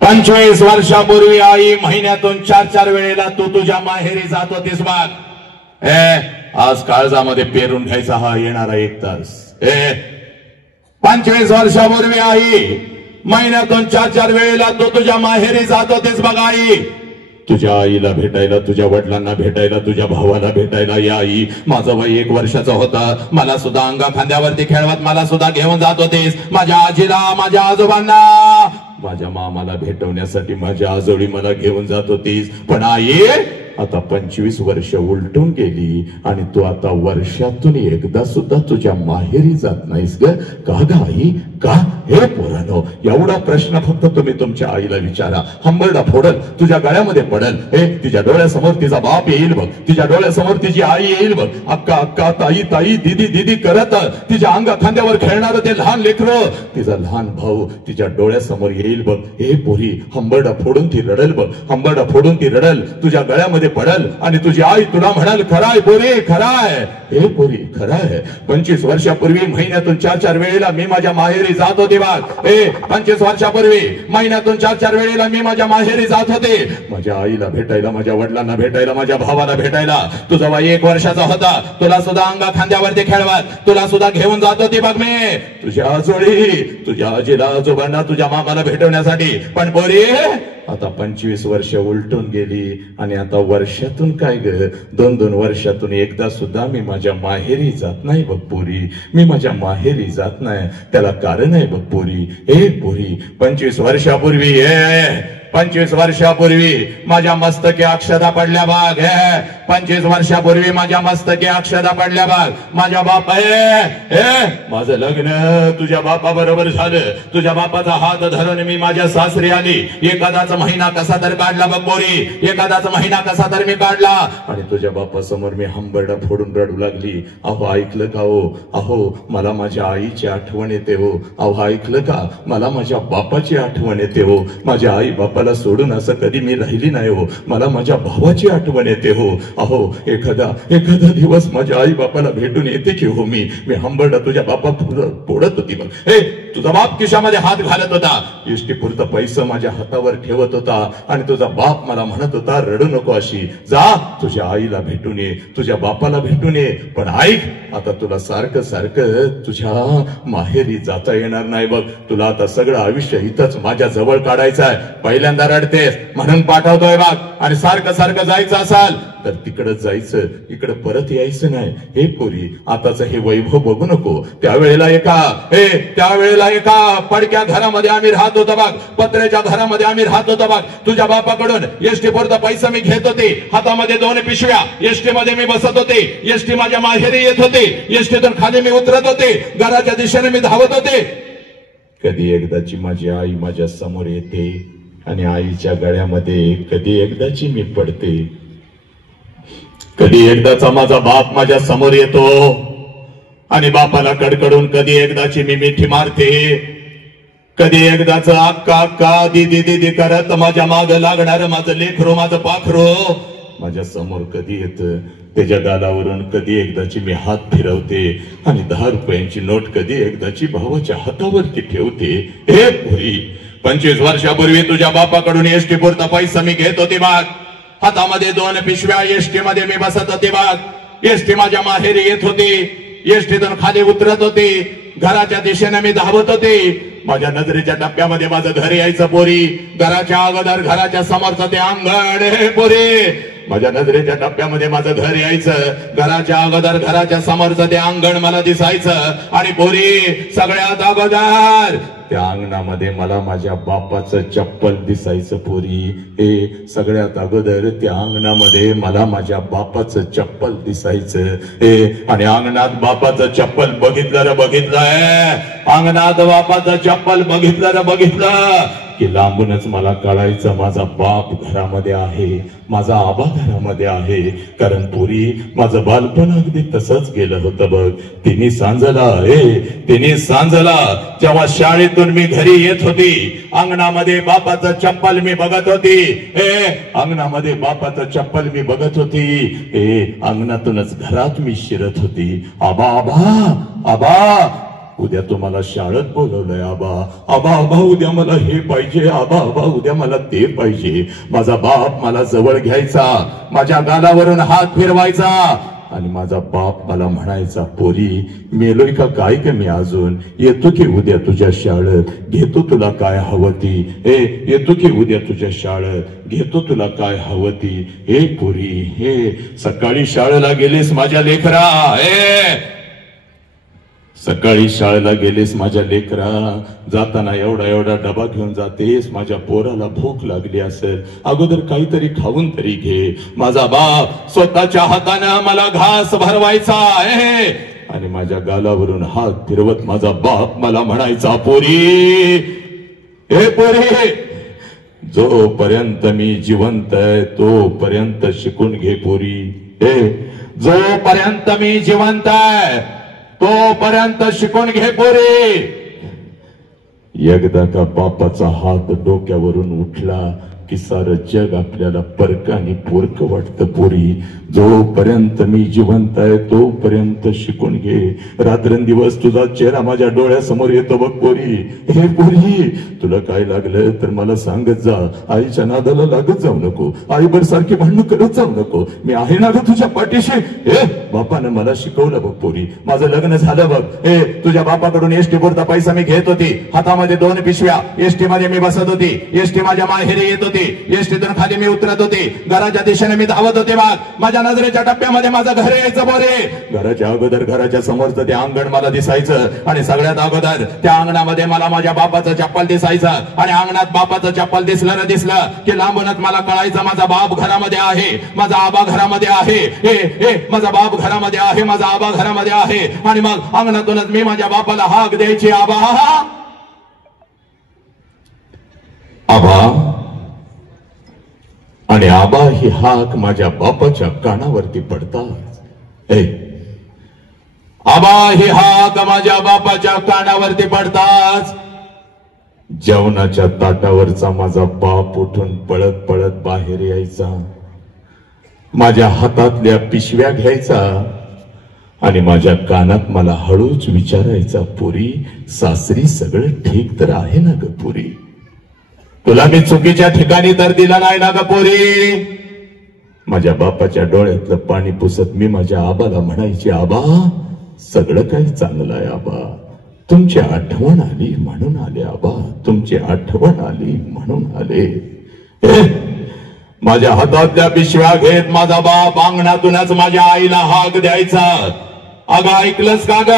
25 वर्षापूर्वी आई महिन्यातून 4-4 वेळेला तू तुझ्या माहेरी जात होतीस बघ. आज काळजामध्ये पेरून घ्यायचा हा येणारा 1 तास. 25 वर्षापूर्वी आई महिन्यातून 4-4 वेळेला तू तुझ्या माहेरी जात होतीस बघ. आई तुझ्या आईला भेटायला, तुझ्या वडिलांना भेटायला, तुझ्या भावाला भेटायला. या आई, माझं वय 1 वर्षाचं होतं, मला सुद्धा अंगा खांद्यावरती खेळवत मला सुद्धा घेऊन जात होतीस. माझ्या आजीला, माझ्या आजोबांना, माझ्या मामाला भेटवण्यासाठी माझ्या आजोळी मला घेऊन जात होतीस. पण आई, आता 25 वर्ष उलटून गेली आणि तू आता वर्षातून एकदा सुद्धा तुझ्या माहेरी जात नाहीस ग. का ग आई, का? हे पोरांनो, एवढा प्रश्न फक्त तुम्ही तुमच्या आईला विचारा. हंबरडा फोडल, तुझ्या गळ्यामध्ये पडल. हे तिच्या डोळ्यासमोर तिचा बाप येईल बघ, तिच्या डोळ्यासमोर तिची आई येईल बघ. अक्का अक्का, ताई ताई, दिदी दिदी करत तिच्या अंगा खांद्यावर खेळणार ते लहान लेकरं, तिचा लहान भाऊ तिच्या डोळ्यासमोर येईल बघ. हे पोरी, हंबरडा फोडून ती रडल बघ, हंबरडा फोडून ती रडल, तुझ्या गळ्यामध्ये पडल आणि तुझी आई तुला म्हणाल, खराय पोरी खराय. हे पोरी खराय, 25 वर्षापूर्वी महिन्यातून 4-4 वेळेला मी माझ्या माहेरी जात होते बघ. 25 वर्षापूर्वी महिन्यातून 4-4 वेळेला मी माझ्या माहेरी जात होते, माझ्या आईला भेटायला, माझ्या वडिलांना भेटायला, माझ्या भावाला भेटायला. तुझा वय 1 वर्षाचा होता, तुला सुद्धा अंगा खांद्यावरती खेळवत, तुला सुद्धा घेऊन जात होती बघ मी तुझ्या आजोळी, तुझ्या आजीला, आजोबांना, तुझ्या मामाला भेटवण्यासाठी. पण पोरी, आता 25 वर्ष उलटून गेली आणि आता वर्षातून काय ग, 2-2 वर्षातून एकदा सुद्धा मी माझ्या माहेरी जात नाही बघ पोरी, मी माझ्या माहेरी जात नाही. त्याला कारण आहे बघ पोरी. हे पोरी, 25 वर्षापूर्वी 25 वर्षापूर्वी माझ्या मस्तकी अक्षता पडल्या बाग. 25 वर्षापूर्वी माझ्या मस्तकी अक्षता पडल्या बाग. माझ्या बाप माझं लग्न तुझ्या बापा बरोबर झालं, तुझ्या बापाचा हात धरून मी माझ्या सासरी आली. एखादाचा महिना कसा तर काढला बघ पोरी, एखादाचा महिना कसा तर मी काढला आणि तुझ्या बापासमोर मी हंबरडा फोडून रडू लागली. अहो ऐकलं का हो, अहो मला माझ्या आईची आठवण येते हो, अहो ऐकलं का, मला माझ्या बापाची आठवण येते हो. माझ्या आई बापाला सोडून असं कधी मी राहिली नाही हो, मला माझ्या भावाची आठवण येते हो. अहो एखादा दिवस माझ्या आई बापाला भेटून येते की हो. मी हंबरडा तुझ्या बापा फोडत होती बघ. तुझा बाप खिशामध्ये हात घालत होता, इष्टी पुरतं पैसा माझ्या हातावर ठेवत होता आणि तुझा बाप मला म्हणत होता, रडू नको अशी, जा तुझ्या आईला भेटून ये, तुझ्या बापाला भेटून ये. पण ऐक, आता तुला सारखं सारखं तुझ्या माहेरी जाता येणार नाही बघ. तुला आता सगळं आयुष्य इथंच माझ्या जवळ काढायचं आहे. पहिल्यांदा रडतेस म्हणून पाठवतोय बघ, आणि सारखं सारखं जायचं असाल तर तिकडं जायचं, इकडं परत यायचं नाही. हे पोरी, आताच हे वैभव बघू नको. त्यावेळेला एका पडक्या घरामध्ये आम्ही राहत होतो बघ, पत्र्याच्या घरामध्ये आम्ही राहत होतो बघ. तुझ्या बापाकडून एसटी पुरता पैसा मी घेत होते, हातामध्ये 2 पिशव्या, एसटी मध्ये मी बसत होते, एसटी माझ्या माहेरी येत होते, एसटीतून खाली मी उतरत होते, घराच्या दिशेने मी धावत होते. कधी एकदाची माझी आई माझ्या समोर येते आणि आईच्या गळ्यामध्ये कधी एकदाची मी पडते. कधी एकदाचा माझा बाप माझ्या समोर येतो आणि बापाला कडकडून कधी एकदाची मी मिठी मारते. कधी एकदाच अक्का अक्का, दीदी दीदी करत माझ्या माग लागणार माझं लेकरो, माझं पाखरो माझ्या समोर कधी येतं. त्याच्या गालावरून कधी एकदाची मी हात फिरवते आणि 10 रुपयांची नोट कधी एकदाची भावाच्या हातावरती ठेवते. हे पुरी, 25 वर्षापूर्वी तुझ्या बापाकडून एसटी पुरता पैसा मी घेत होते बाग, हातामध्ये 2 पिशव्या, एसटी मध्ये मी बसत होते बाग, एसटी माझ्या माहेरी येत होती, एसटीतून खाली उतरत होती, घराच्या दिशेने मी धावत होते. माझ्या नजरेच्या टप्प्यामध्ये माझं घर यायचं पोरी, घराच्या अगोदर घराच्या समोरचं ते अंगण. हे पोरी, माझ्या नजरेच्या टप्प्यामध्ये माझं घर यायचं, घराच्या अगोदर घराच्या समोरचं ते अंगण मला दिसायचं. आणि पोरी, सगळ्यात अगोदर त्या अंगणामध्ये मला माझ्या बापाचं चप्पल दिसायचं पोरी. हे सगळ्यात अगोदर त्या अंगणामध्ये मला माझ्या बापाचं चप्पल दिसायचं. हे आणि अंगणात बापाचं चप्पल बघितलं अंगणात बापाचं चप्पल बघितलं की लांबूनच मला कळायचं माझा बाप घरामध्ये आहे, माझा आबा घरामध्ये आहे. कारण पुरी, माझं बालपण अगदी तसंच गेलं होतं बघ. तिने सांजला जेव्हा शाळेतून मी घरी येत होती, अंगणामध्ये बापाचं चप्पल मी बघत होती. अंगणामध्ये बापाचं चप्पल मी बघत होती. अंगणातूनच घरात मी शिरत होती. आबा आबा आबा, उद्या तुम्हाला शाळेत बोलवलंय आबा, आबा आबा उद्या मला हे पाहिजे, आबा आबा उद्या मला ते पाहिजे. माझा बाप मला जवळ घ्यायचा, माझ्या गालावरून हात फिरवायचा आणि माझा बाप मला म्हणायचा, पोरी मेलोय का काय कमी अजून, येतो की उद्या तुझ्या शाळेत, घेतो तुला काय हवं ती. येतो की उद्या तुझ्या शाळेत, घेतो तुला काय हवं ती. हे पोरी, सकाळी शाळेला गेलीस माझ्या लेकरा, सकाळी शाळेला गेलीस माझ्या लेकरा, जाताना एवढा डबा घेऊन जातेस. माझ्या पोराला भूक लागली असेल, अगोदर काहीतरी खाऊन तरी घे. माझा बाप स्वतःच्या हाताने मला घास भरवायचा. आणि माझ्या गालावरून हात फिरवत माझा बाप मला म्हणायचा, पोरी हे पोरी, जोपर्यंत मी जिवंत आहे तोपर्यंत शिकून घे पोरी. जोपर्यंत मी जिवंत आहे तोपर्यंत शिकून घे पोरी. एकदा का बापाचा हात डोक्यावरून उठला की सारं जग आपल्याला परक आणि पोरक वाटतं पोरी. जोपर्यंत मी जिवंत आहे तोपर्यंत शिकून घे. रात्रंदिवस तुझा चेहरा माझ्या डोळ्यासमोर येतो बघ पोरी. हे पोरी, तुला काय लागलं तर मला सांगत जा. आईच्या नादाला लागत जाऊ नको, आईबर सारखी भांडणं करत जाऊ नको. मी आहे ना ग तुझ्या पाठीशी. बापानं मला शिकवलं बघ पोरी. माझं लग्न झालं बघ. तुझ्या बापाकडून एसटी पुरता पैसा मी घेत होती. हातामध्ये 2 पिशव्या. एसटी मध्ये मी बसत होती. एसटी माझ्या माहेरी येत होती. एसटीतून खाली मी उतरत होती. घराच्या दिशेने मी धावत होते बघ. माझ्या नजरेच्या टप्प्यामध्ये माझं घर यायचं बोरे. घराच्या अगोदर घराच्या समोरचं ते अंगण मला दिसायचं आणि सगळ्यात अगोदर त्या अंगणामध्ये मला माझ्या बापाचं चप्पल दिसायचं. आणि अंगणात बापाचं चप्पल दिसलं ना दिसलं की लांबूनच मला कळायचं माझा बाप घरामध्ये आहे, माझा आबा घरामध्ये आहे. माझा बाप घरामध्ये आहे, माझा आबा घरामध्ये आहे. आणि मग अंगणातूनच मी माझ्या बापाला हाक द्यायची, आबा आबा. आणि आबा ही हाक माझ्या बापाच्या कानावरती पडतात. आबा ही हाक माझ्या बापाच्या कानावरती पडतात. जेवणाच्या ताटावरचा माझा बाप उठून पळत पळत बाहेर यायचा. माझ्या हातातल्या पिशव्या घ्यायचा आणि माझ्या कानात मला हळूच विचारायचा, पोरी सासरी सगळं ठीक तर आहे ना ग पोरी? तुला मी चुकीच्या ठिकाणी तर दिला नाही ना ग पोरी? माझ्या बापाच्या डोळ्यातलं पाणी पुसत मी माझ्या आबाला म्हणायचे, आबा सगळं काही चांगलं आहे आबा, तुमची आठवण आली म्हणून आले आबा, तुमची आठवण आली म्हणून आले. माझ्या हातातल्या पिशव्या घेत माझा बाप अंगणातूनच माझ्या आईला हाक द्यायचा, अगं ऐकलंस का ग?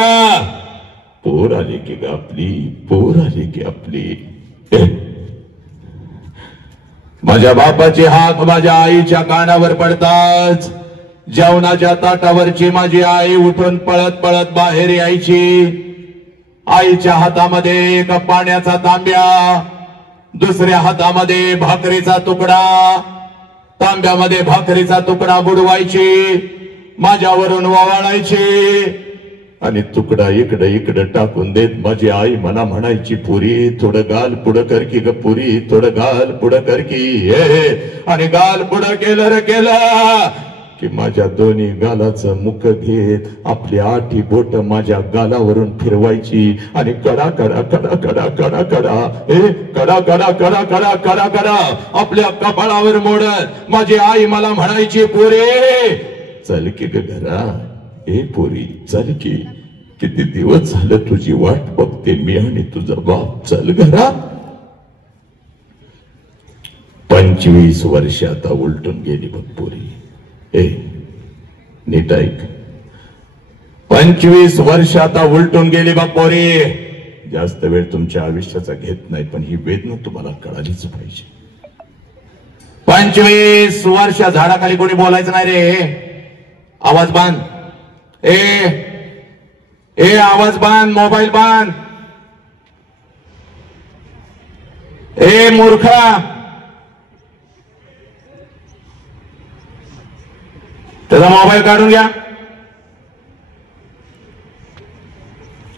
पोर आली की ग आपली, पोर आली की आपली. माझ्या बापाची हाक माझ्या आईच्या कानावर पडताच जेवणाच्या ताटावरची माझी आई उठून पळत पळत बाहेर यायची. आईच्या हातामध्ये एक पाण्याचा तांब्या, दुसऱ्या हातामध्ये भाकरीचा तुकडा. तांब्यामध्ये भाकरीचा तुकडा बुडवायची, माझ्यावरून ओवाळायची आणि तुकडा इकडे इकडे टाकून देत माझी आई मला म्हणायची, पुरी थोडं गाल पुढं कर की ग पुरी, थोडं गाल पुढं कर की. आणि गाल पुढं केलं रे केलं की माझ्या दोन्ही गालाचं मुख घेत आपली 8 बोट माझ्या गालावरून फिरवायची आणि कडा कडा कडा कडा कडा कडा कडा कडा कडा कडा कडा कडा आपल्या कपाळावर मोडत माझी आई मला म्हणायची, पोरे चल की ग घरा, पोरी चल की, किती दिवस झालं तुझी वाट बघते मी आणि तुझा बाप, चल घरा. 25 वर्ष आता उलटून गेली बघ पोरी. नीट ऐक, 25 वर्ष आता उलटून गेली बघ पोरी. जास्त वेळ तुमच्या आयुष्याचा घेत नाही, पण ही वेदना तुम्हाला कळालीच पाहिजे. 25 वर्ष झाडाखाली कोणी बोलायचं नाही रे. आवाज बांध, आवाज बांध, मोबाईल बांध. मूर्खा, त्याचा मोबाईल काढून घ्या.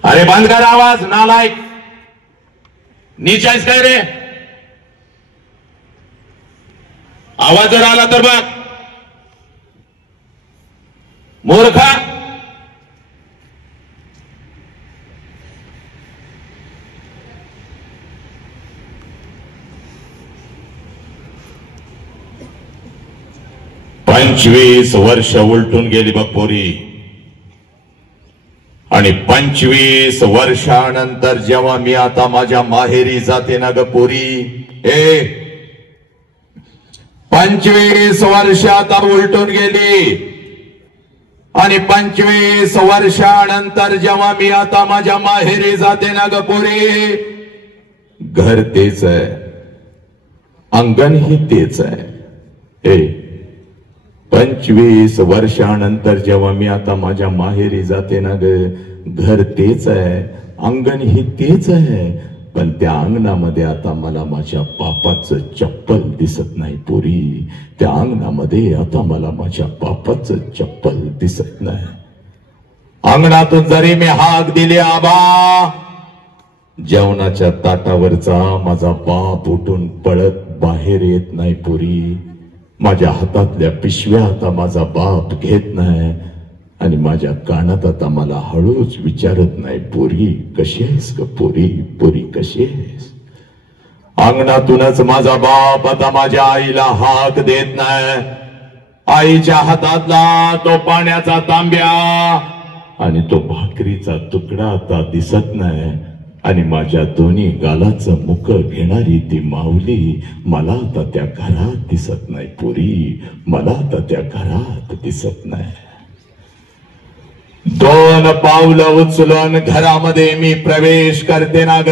अरे बंद कर आवाज, नालायक. नीच आहेस काय रे? आवाज जर आला तर बघ. मूर्खा, पंचवीस वर्ष उलटून गेली बघ पोरी. आणि 25 वर्षानंतर जेव्हा मी आता माझ्या माहेरी जाते ना ग पोरी, 25 वर्ष आता उलटून गेली. आणि 25 वर्षानंतर जेव्हा मी आता माझ्या माहेरी जाते ना ग पोरी, घर तेच आहे, अंगण ही तेच आहे. 25 वर्षानंतर जेव्हा मी आता माझ्या माहेरी जाते ना ग, घर तेच आहे, अंगण ही तेच आहे, पण त्या अंगणामध्ये आता मला माझ्या बापाचं चप्पल दिसत नाही पोरी. त्या अंगणामध्ये आता मला माझ्या बापाचं चप्पल दिसत नाही. अंगणातून जरी मी हाक दिली आबा, जेवणाच्या ताटावरचा माझा बाप उठून पळत बाहेर येत नाही पोरी. माझ्या हातातल्या पिशव्या आता माझा बाप घेत नाही आणि माझ्या कानात आता मला हळूच विचारत नाही, पोरी कशी आहेस ग पोरी, पोरी कशी आहेस. अंगणातूनच माझा बाप आता माझ्या आईला हाक देत नाही. आईच्या हातातला तो पाण्याचा तांब्या आणि तो भाकरीचा तुकडा आता दिसत नाही आणि माझ्या दोन्ही गालाचं मुख घेणारी ती माऊली मला आता त्या घरात दिसत नाही पोरी, मला आता त्या घरात दिसत नाही. 2 पावलं उचलून घरामध्ये मी प्रवेश करते ना ग.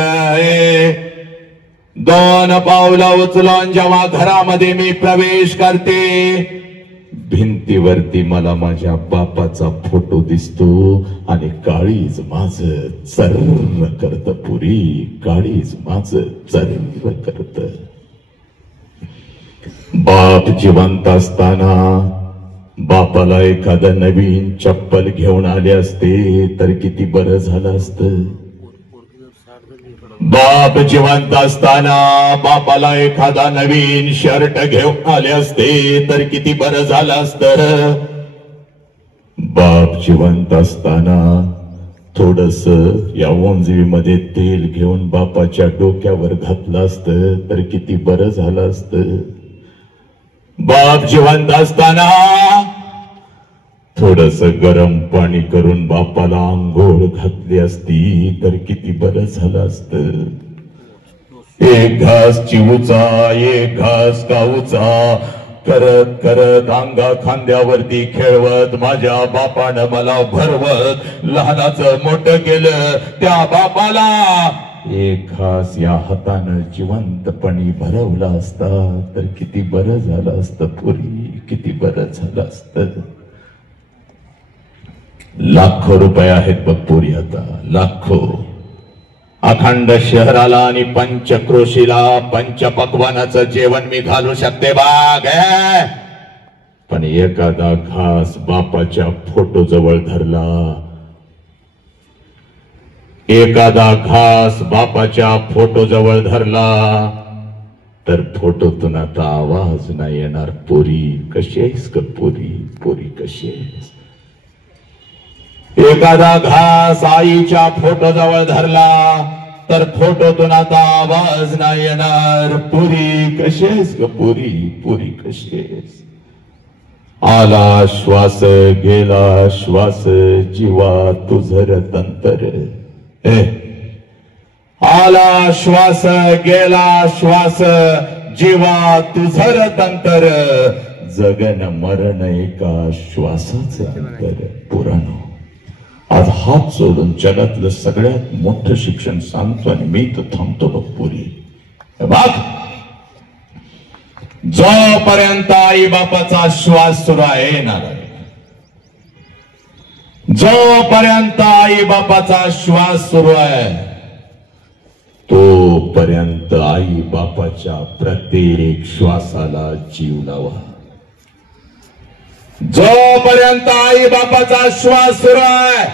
2 पावलं उचलून जेव्हा घरामध्ये मी प्रवेश करते, भिंतीवरती मला माझ्या बापाचा फोटो दिसतो आणि काळीज माझ चर्र करत पुरी, काळीज माझ चर्र करत. बाप जिवंत असताना बापाला एखादं नवीन चप्पल घेऊन आले असते तर किती बरं झालं असतं. बाप जिवंत असताना बापाला एखादा नवीन शर्ट घेऊन आले असते तर किती बरं झालं असतं. बाप जिवंत असताना थोडस या ओंजळीमध्ये तेल घेऊन बापाच्या डोक्यावर घातलं असतं तर किती बरं झालं असतं. बाप जिवंत असताना थोडस गरम पाणी करून बापाला आंघोळ घातली असती तर किती बरं झालं असतं. एक घास चिवचा, एक घास काऊचा करत करत अंगा खांद्यावरती खेळवत माझ्या बापानं मला भरवत लहानाचं मोठं केलं. त्या बापाला एक घास या हातानं जिवंतपणी भरवला असता तर किती बरं झालं असतं पोरी, किती बरं झालं असतं. लाखो रुपये आहेत बघ पोरी आता, लाखो. अखंड शहराला आणि पंचक्रोशीला पंचपक्वानाचं जेवण मी घालू शकते बाग, पण एखादा घास बापाच्या फोटो जवळ धरला, एखादा घास बापाच्या फोटो जवळ धरला तर फोटोतून आता आवाज नाही येणार. पोरी कशी आहेस ग पोरी, पोरी कशी आहेस. एखादा घास आईच्या फोटो जवळ धरला तर फोटोतून आता आवाज नाही येणार. पोरी कशी आहेस ग पोरी, पोरी कशी आहेस. आला श्वास गेला श्वास जीवा तुझर तंतर. आला श्वास गेला श्वास जीवा तुझर तंतर. जगन मरण एका श्वासाचे अंतर. पुराणो आज हात सोडून जगातलं सगळ्यात मोठं शिक्षण सांगतो आणि मी तर थांबतो बघ पोरी. बघ, जोपर्यंत आई बापाचा श्वास सुरू आहे ना, जोपर्यंत आई बापाचा श्वास सुरू आहे तोपर्यंत आई बापाच्या प्रत्येक श्वासाला जीव लावा. जोपर्यंत आई बापाचा श्वास सुरू आहे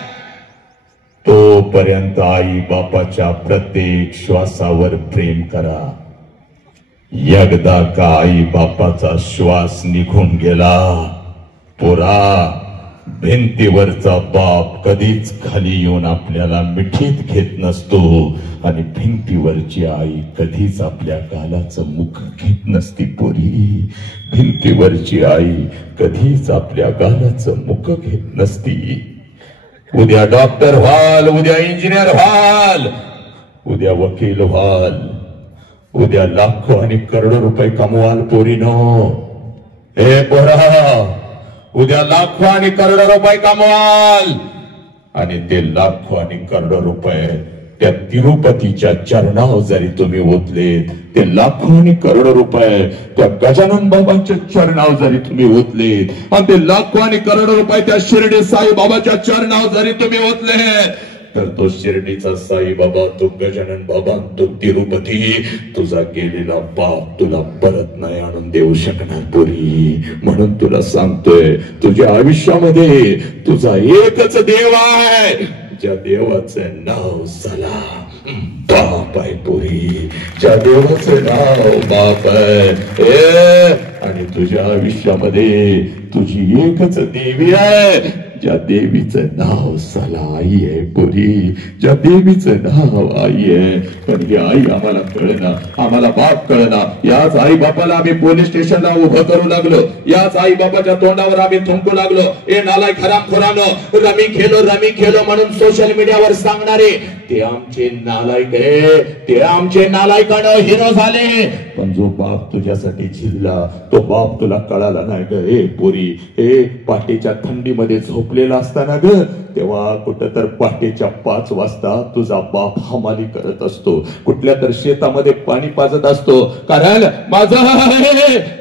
तोपर्यंत आई बापाच्या प्रत्येक श्वासावर प्रेम करा. एकदा का आई बापाचा श्वास निघून गेला पोरा, भिंतीवरचा बाप कधीच खाली येऊन आपल्याला मिठीत घेत नसतो आणि भिंतीवरची आई कधीच आपल्या गालाचं मुख घेत नसती पोरी. भिंतीवरची आई कधीच आपल्या गालाचं मुख घेत नसती. उद्या डॉक्टर व्हाल, उद्या इंजिनियर व्हाल, उद्या वकील व्हाल, उद्या लाखो आणि करोडो रुपये कमवाल पोरीनो. हे पोरा, उद्या लाखो आणि करोडो रुपये कमवाल आणि ते लाखो आणि करोडो रुपये त्या तिरुपतीच्या चरणावर जरी तुम्ही ओतलेत, ते लाखो आणि करोडो रुपये त्या गजानन बाबांच्या चरणावर जरी तुम्ही ओतलेत, आणि ते लाखो आणि करोडो रुपये त्या शिर्डी साई बाबाच्या चरणावर जरी तुम्ही ओतले, तर तो शिर्डीचा साई बाबा, तो गजानन बाबा, तो तिरुपती तुझा गेलेला पाप तुला परत नाही आणून देऊ शकणार पोरी. म्हणून तुला सांगतोय, तुझ्या आयुष्यामध्ये तुझा एकच देव आहे, ज्या देवाचं नाव साला बाप आहे पोरी, ज्या देवाचं नाव बाप आहे. आणि तुझ्या आयुष्यामध्ये तुझी एकच देवी आहे, ज्या देवीचं नाव साला आई आहे पोरी, ज्या देवीचं नाव आई आहे. पण ही आई आम्हाला कळना, आम्हाला बाप कळना. याच आई बापाला आम्ही पोलीस स्टेशनला उभं करू लागलो, याच आई बापाच्या तोंडावर आम्ही थुंकू लागलो. ए नालायक हरामखोरानो, रमी खेलो म्हणून सोशल मीडियावर सांगणारे ते आमचे नालायक आहे, ते आमचे नालायकानं हिरो झाले. पण जो बाप तुझ्यासाठी झिजला, तो बाप तुला कळाला नाही ग. ए पोरी, ए पाठीच्या थंडीमध्ये झोपलेला असताना ग, तेव्हा कुठं तर पहाटेच्या 5 वाजता तुझा बाप हमाली करत असतो, कुठल्या तर शेतामध्ये पाणी पाजत असतो. कारण माझं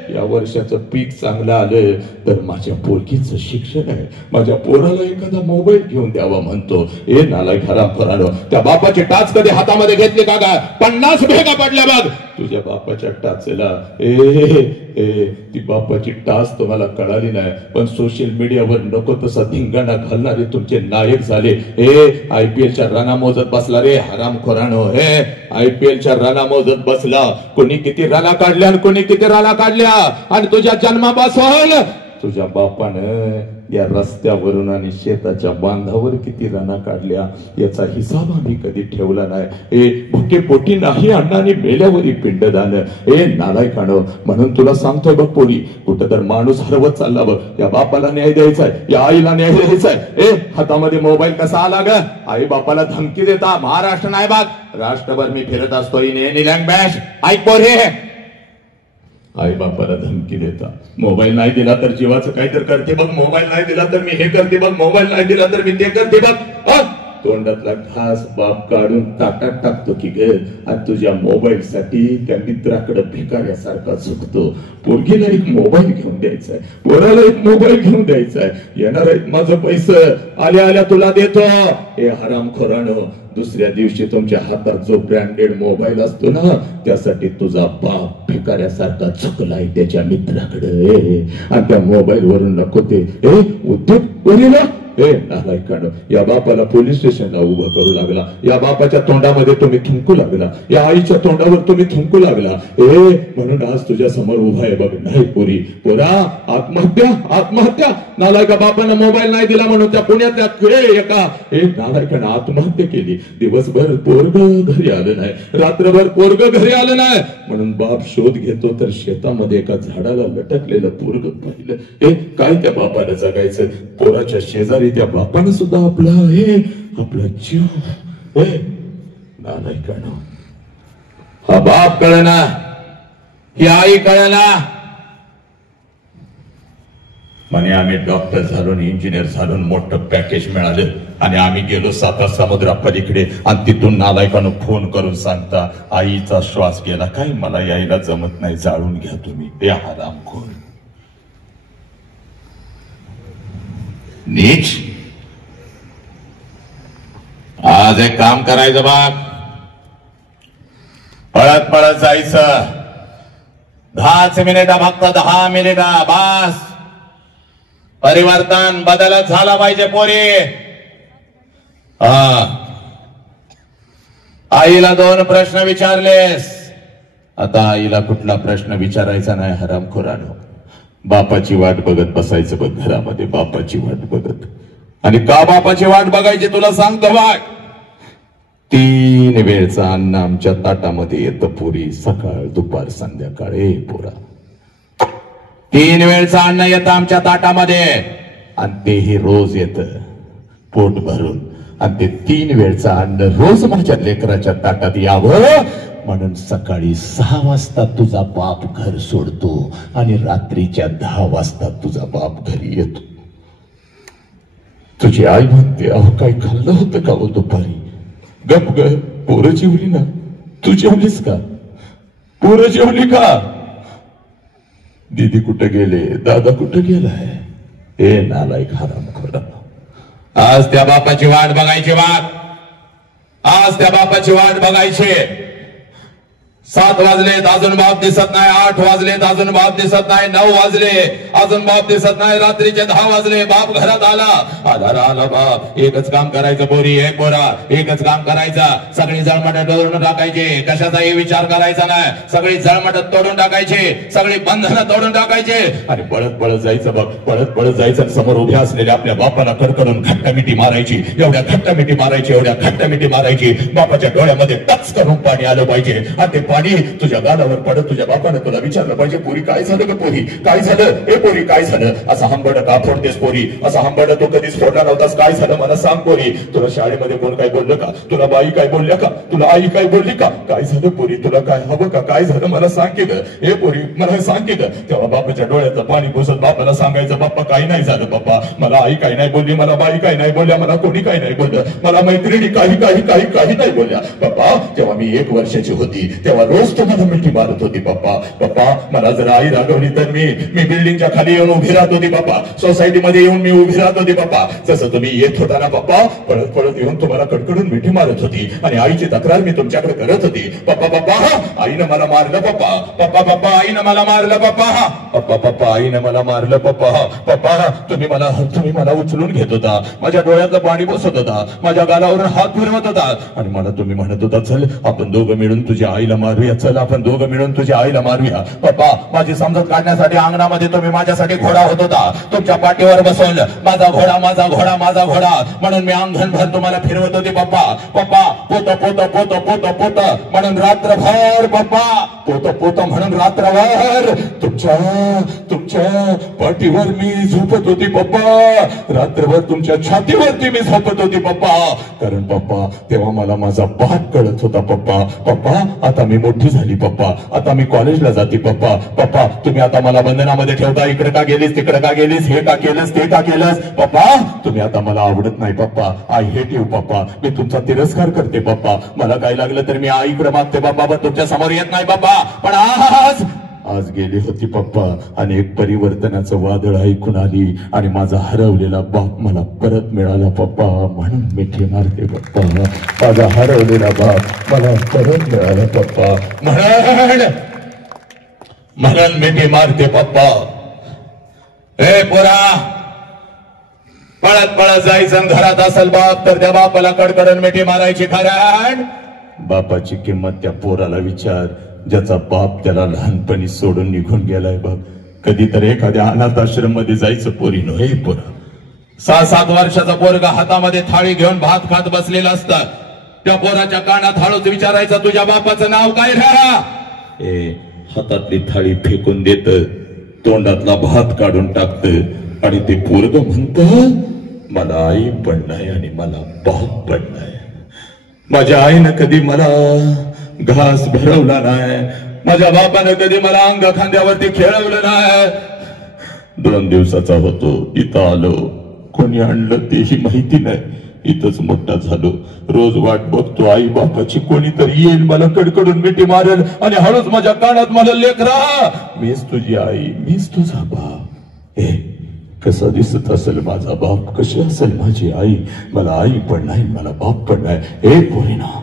या वर्षाचं पीक चांगलं आलं तर माझ्या पोरगीचं शिक्षण आहे, माझ्या पोराला एखादा मोबाईल घेऊन द्यावा म्हणतो. ए नालायक हरामखोरानो, त्या बापाची टाच कधी हातामध्ये घेतली का गा? 50 भेगा पडल्या बघ तुझ्या बापाच्या टाचेला. ती बापाची टाच तुम्हाला कळाली नाही, पण सोशल मीडियावर नको तसा धिंगाणा घालणारे तुमचे नायक झाले. IPLच्या रना मोजत बसला रे हरामखोरानो. IPLच्या रना मोजत बसला. कोणी किती रना काढल्या आणि कोणी किती रना काढल्या, आणि तुझ्या जन्मापासून तुझ्या बापानं या रस्त्यावरून आणि शेताच्या बांधावर किती राना काढल्या याचा हिसाब आम्ही कधी ठेवला नाही. भुके पोटी नाही अण्णांनी मेल्यावरी पिंडदान. नालायकानो, म्हणून तुला सांगतोय बघ पोरी, कुठं तर माणूस हरवत चालला बघ. या बापाला न्याय द्यायचाय, या आईला न्याय द्यायचाय. हातामध्ये मोबाईल कसा आला ग? आई बापाला धमकी देता. महाराष्ट्र नाही बघ, राष्ट्रभर मी फिरत असतो. निलंग बॅश ऐक पोरे, आई बापाला धमकी देता. मोबाईल नाही दिला तर जीवाचं काहीतरी करते बघ, मोबाईल नाही दिला तर मी हे करते बघ, मोबाईल नाही दिला तर मी ते करते बघ. तोंडातला घास बाप काढून ताटात टाकतो की ग, आणि तुझ्या मोबाईल साठी त्या मित्राकडे भिकाऱ्यासारखा झुकतो. पोरगीला एक मोबाईल घेऊन द्यायचाय, पोराला एक मोबाईल घेऊन द्यायचाय. येणार आहेत माझं पैसे, आल्या आल्या तुला देतो. हे हरामखोरानो, दुसऱ्या दिवशी तुमच्या हातात जो ब्रँडेड मोबाईल असतो ना, त्यासाठी तुझा बाप भिकाऱ्यासारखा झुकलाय त्याच्या मित्राकडे, आणि त्या मोबाईल वरून नको ते उद्योग करीला. नालायकानो, या बापाला पोलीस स्टेशनला उभं करू लागला, या बापाच्या तोंडामध्ये तुम्ही थुंकू लागला, या आईच्या तोंडावर तुम्ही थुंकू लागला. म्हणून आज तुझ्या समोर उभा आहे बघ. नाही पोरी, पोरा, आत्महत्या आत्महत्या. नालायका बापानं मोबाईल नाही दिला म्हणून त्या पुण्यातल्या एका नालायकानं आत्महत्या केली. दिवसभर पोरग घरी आलं नाही, रात्रभर पोरग घरी आलं नाही, म्हणून बाप शोध घेतो तर शेतामध्ये एका झाडाला लटकलेलं पोरग पाहिलं. काय त्या बापाला जगायचं? पोराच्या शेजारी त्या बापानं सुद्धा आपला जीव. नालायकानो, हा बाप कळना, ही आई कळना. म्हणे आम्ही डॉक्टर झालो, इंजिनियर झालो, मोठं पॅकेज मिळालं, आणि आम्ही गेलो 7 समुद्रापलीकडे, आणि तिथून नालायकानं फोन करून सांगता आईचा श्वास गेला. काय मला यायला जमत नाही, जाळून घ्या तुम्ही. ते हरामखोर नीच. आज एक काम करायचं बाग, पळत पळत जायचं. 10 मिनिटं, फक्त 10 मिनिटं बास. परिवर्तन बदलच झाला पाहिजे पोरी. आईला 2 प्रश्न विचारलेस, आता आईला कुठला प्रश्न विचारायचा नाही हरामखोरानो. बापाची वाट बघत बसायचं बघ घरामध्ये, बापाची वाट बघत. आणि का बापाची वाट बघायची तुला सांगतो बघ. 3 वेळचं अन्न आमच्या ताटामध्ये येतं पुरी, सकाळ दुपार संध्याकाळ. पोरा, 3 वेळचं अन्न येतं आमच्या ताटामध्ये, आणि तेही रोज येतं पोट भरून. आणि ते 3 वेळचं अन्न रोज माझ्या लेकराच्या ताटात यावं म्हणून सकाळी 6 वाजता तुझा बाप घर सोडतो, आणि रात्रीच्या 10 वाजता तुझा बाप घरी येतो. तुझी आई म्हणते, अहो काय खाल्लं होतं का हो दुपारी? गप ग, पोरं जेवली ना? तू जेवलीस का? पोरं जेवली का? दीदी कुठे गेले? दादा कुठे गेलाय? ए नालायक हरामखोर, आज त्या बापाची वाट बघायची आज त्या बापाची वाट बघायची. 7 वाजलेत अजून बाप दिसत नाही, 8 वाजलेत अजून बाप दिसत नाही, 9 वाजले अजून बाप दिसत नाही, रात्रीचे 10 वाजले बाप घरात आला बाप. एकच काम करायचं पोरी, एक पोरा, एकच काम करायचं. सगळी जळमट तोडून टाकायची, कशाचाही विचार करायचा नाही. सगळी जळमट तोडून टाकायची, सगळी बंधनं तोडून टाकायची आणि पळत पळत जायचं बघ. पळत जायचं. समोर उभ्या असलेल्या आपल्या बापाला कडकडून घट्टामिठी मारायची. एवढ्या घट्टामिठी मारायची, एवढ्या घट्टामिठी मारायची. बापाच्या डोळ्यामध्ये टच करून पाणी आलं पाहिजे आणि ते पाणी तुझ्या गालावर पडत तुझ्या बापाने तुला विचारलं पाहिजे, पोरी काय झालं का? पोरी काय झालं? हे पोरी काय झालं? असा हंबड का फोडतेस पोरी? असा हंबड तू कधीच फोडला नव्हतास. काय झालं मला सांग पोरी? तुला शाळेमध्ये कोण काय बोललं का? तुला बाई काय बोलल्या का? तुला आई काय बोलली का? काय झालं पोरी? तुला काय हवं का? काय झालं मला सांग की ग. हे पोरी मला सांग की ग. तेव्हा बापाच्या डोळ्याचं पाणी पुसत बापाला सांगायचं, बाप्पा काही नाही झालं बाप्पा. मला आई काही नाही बोलली, मला बाई काही नाही बोलल्या, मला कोणी काही नाही बोललं, मला मैत्रिणी काही नाही बोलल्या. बाप्पा जेव्हा मी 1 वर्षाची होती तेव्हा रोज तुम्हाला मिठी मारत होती पप्पा. मला जर आई रागवली तर मी बिल्डिंगच्या खाली येऊन उभी राहत होती पप्पा. सोसायटीमध्ये येऊन मी उभी राहत होती पप्पा. जसं तुम्ही येत होता ना पप्पा, पळत येऊन तुम्हाला कडकडून मिठी मारत होती आणि आईची तक्रार मी तुमच्याकडे करत होती. पप्पा आईनं मला मारलं पप्पा आईनं मला मारलं पप्पा आईनं मला मारलं पप्पा तुम्ही मला उचलून घेत होता, माझ्या डोळ्यातलं पाणी बसत होता, माझ्या गालावर हात फिरवत होता आणि मला तुम्ही म्हणत होता, चल आपण दोघं मिळून तुझ्या आईला मारूया, चल आपण दोघं मिळून तुझ्या आईला मारूया. पप्पा माझी समजूत काढण्यासाठी अंगणामध्ये तुम्ही माझ्यासाठी घोडा होत होता. तुमच्या पाठीवर बसवून माझा घोडा म्हणून मी अंगणभर तुम्हाला फिरवत होते पप्पा. पोत म्हणून रात्रभर पप्पा, पोत म्हणून रात्रभर तुमच्या पाठीवर मी झोपत होती पप्पा. रात्रभर तुमच्या छातीवरती मी झोपत होती पप्पा. कारण पप्पा तेव्हा मला माझा बाप कळत होता पप्पा. आता मी मोठी झाली पप्पा, आता मी कॉलेजला जाते पप्पा. तुम्ही आता मला बंधनामध्ये ठेवता, इकडे का गेलीस, तिकडे का गेलीस, हे का केलंस, ते का केलंस पप्पा. तुम्ही आता मला आवडत नाही पप्पा. आय हेट यू पप्पा. मी तुमचा तिरस्कार करते पप्पा. मला काय लागलं तर मी आईकडे मागते पप्पा, पण तुमच्या समोर येत नाही पप्पा. पण आज गेली होती पप्पा आणि एक परिवर्तनाचं वादळ ऐकून आली आणि माझा हरवलेला बाप मला परत मिळाला पप्पा. म्हणून मिठी मारते पप्पा. माझा हरवलेला बाप मला परत मिळाला पप्पा. म्हणून मिठी मारते पप्पा. हे पोरा, पळत जायचं. घरात असेल बाप तर त्या बापाला कडकडून मिठी मारायची. कारण बापाची किंमत त्या पोराला विचार, ज्याचा बाप त्याला लहानपणी सोडून निघून गेलाय बघ. कधीतरी एखाद्या अनाथ आश्रम मध्ये जायचं पोरीनो. हे पोरा, 6-7 वर्षाचा पोरगा हातामध्ये थाळी घेऊन भात खात बसलेला असतं. त्या पोराच्या कानात हळूच विचारायचं, तुझ्या बापाचं नाव काय रा? हातातली थाळी फेकून देत, तोंडातला भात काढून टाकत आणि ते पोरग म्हणत, मला आई पण नाही आणि मला बाप पण नाही. माझ्या आईनं कधी मला घास भरवला नाही, माझ्या बापानं कधी मला अंग खांद्यावरती खेळवलं नाही. 2 दिवसाचा होतो, इथं आलो. कोणी आणलं तेही माहिती नाही. इथंच मोठा झालो. रोज वाट बघतो आई बापाची, कोणीतरी येईल मला कडकडून मिठी मारेल आणि हळूच माझ्या कानात मला लेकरा, मीच तुझी आई, मीच तुझा बाप. कसा दिसत असेल माझा बाप, कशी असेल माझी आई. मला आई पण नाही, मला बाप पण नाही. हे पोरीना,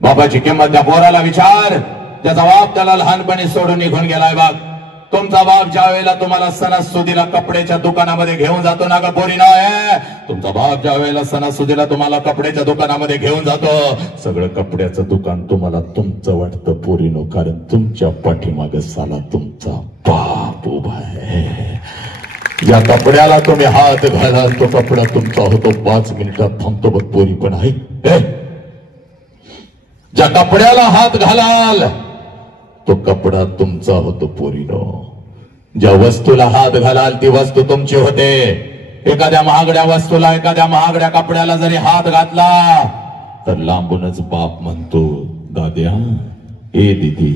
बाबाची किंमत त्या पोराला विचार, त्याचा बाप त्याला लहानपणी सोडून निघून गेलाय बाप. तुमचा बाप ज्या वेळेला तुम्हाला सणासुदीला कपड्याच्या दुकानामध्ये घेऊन जातो ना का पोरीनो, तुमचा बाप ज्या वेळेला सणासुदीला तुम्हाला कपड्याच्या दुकानामध्ये घेऊन जातो, सगळं कपड्याचं दुकान तुम्हाला तुमचं वाटतं पोरीनो, कारण तुमच्या पाठीमागे साला तुमचा बाप उभा आहे. या कपड्याला तुम्ही हात घालाल तो कपडा तुमचा होतो, 5 मिनिटात थांबतो बघ पोरी. पण आहे ज्या कपड्याला हात घालाल तो कपडा तुमचा होतो पोरीनो. ज्या वस्तूला हात घालाल ती वस्तू तुमची होते. एखाद्या महागड्या वस्तूला, एखाद्या महागड्या कपड्याला जरी हात घातला तर लांबूनच बाप म्हणतो, दाद्या, ए दीदी,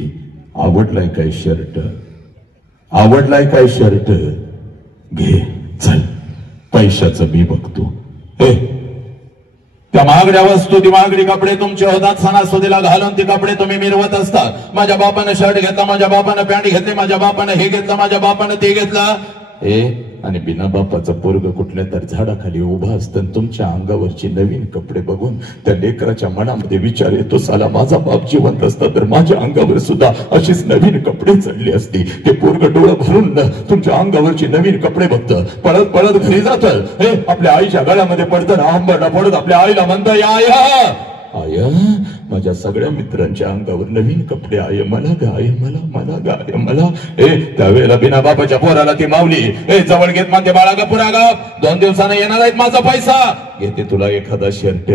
आवडलाय काय शर्ट, आवडलाय काय शर्ट, घे, चल, पैशाचं मी बघतो. त्या महागड्या वस्तू, ती महागडी कपडे तुमचे होतात, सणासुदीला घालून ती कपडे तुम्ही मिरवत असतात. माझ्या बापानं शर्ट घेतला, माझ्या बापानं पॅन्ट घेतली, माझ्या बापानं हे घेतलं, माझ्या बापानं ते घेतलं. आणि बिना बापाचं पोरग कुठल्या तर झाडाखाली उभा असतं, तुमच्या अंगावरची नवीन कपडे बघून त्या लेकराच्या मनामध्ये विचार येतो, साला माझा बाप जिवंत असता तर माझ्या अंगावर सुद्धा अशीच नवीन कपडे चढली असती. ते पोरग डोळं भरून तुमच्या अंगावरची नवीन कपडे बघतं, पळत पळत घरी जातं, हे आपल्या आईच्या गळ्यामध्ये पडतं ना, आंबरला पडत आपल्या आईला म्हणतं, आय माझ्या सगळ्या मित्रांच्या अंगावर नवीन कपडे आहे, मला गाय, मला गाय, मला. त्यावेळेला बिना बापाच्या पोराला ती माऊली जवळ घेत माते, बाळा ग पुरा ग, 2 दिवसानं येणार आहेत माझा पैसा, घेते तुला एखादा शर्ट.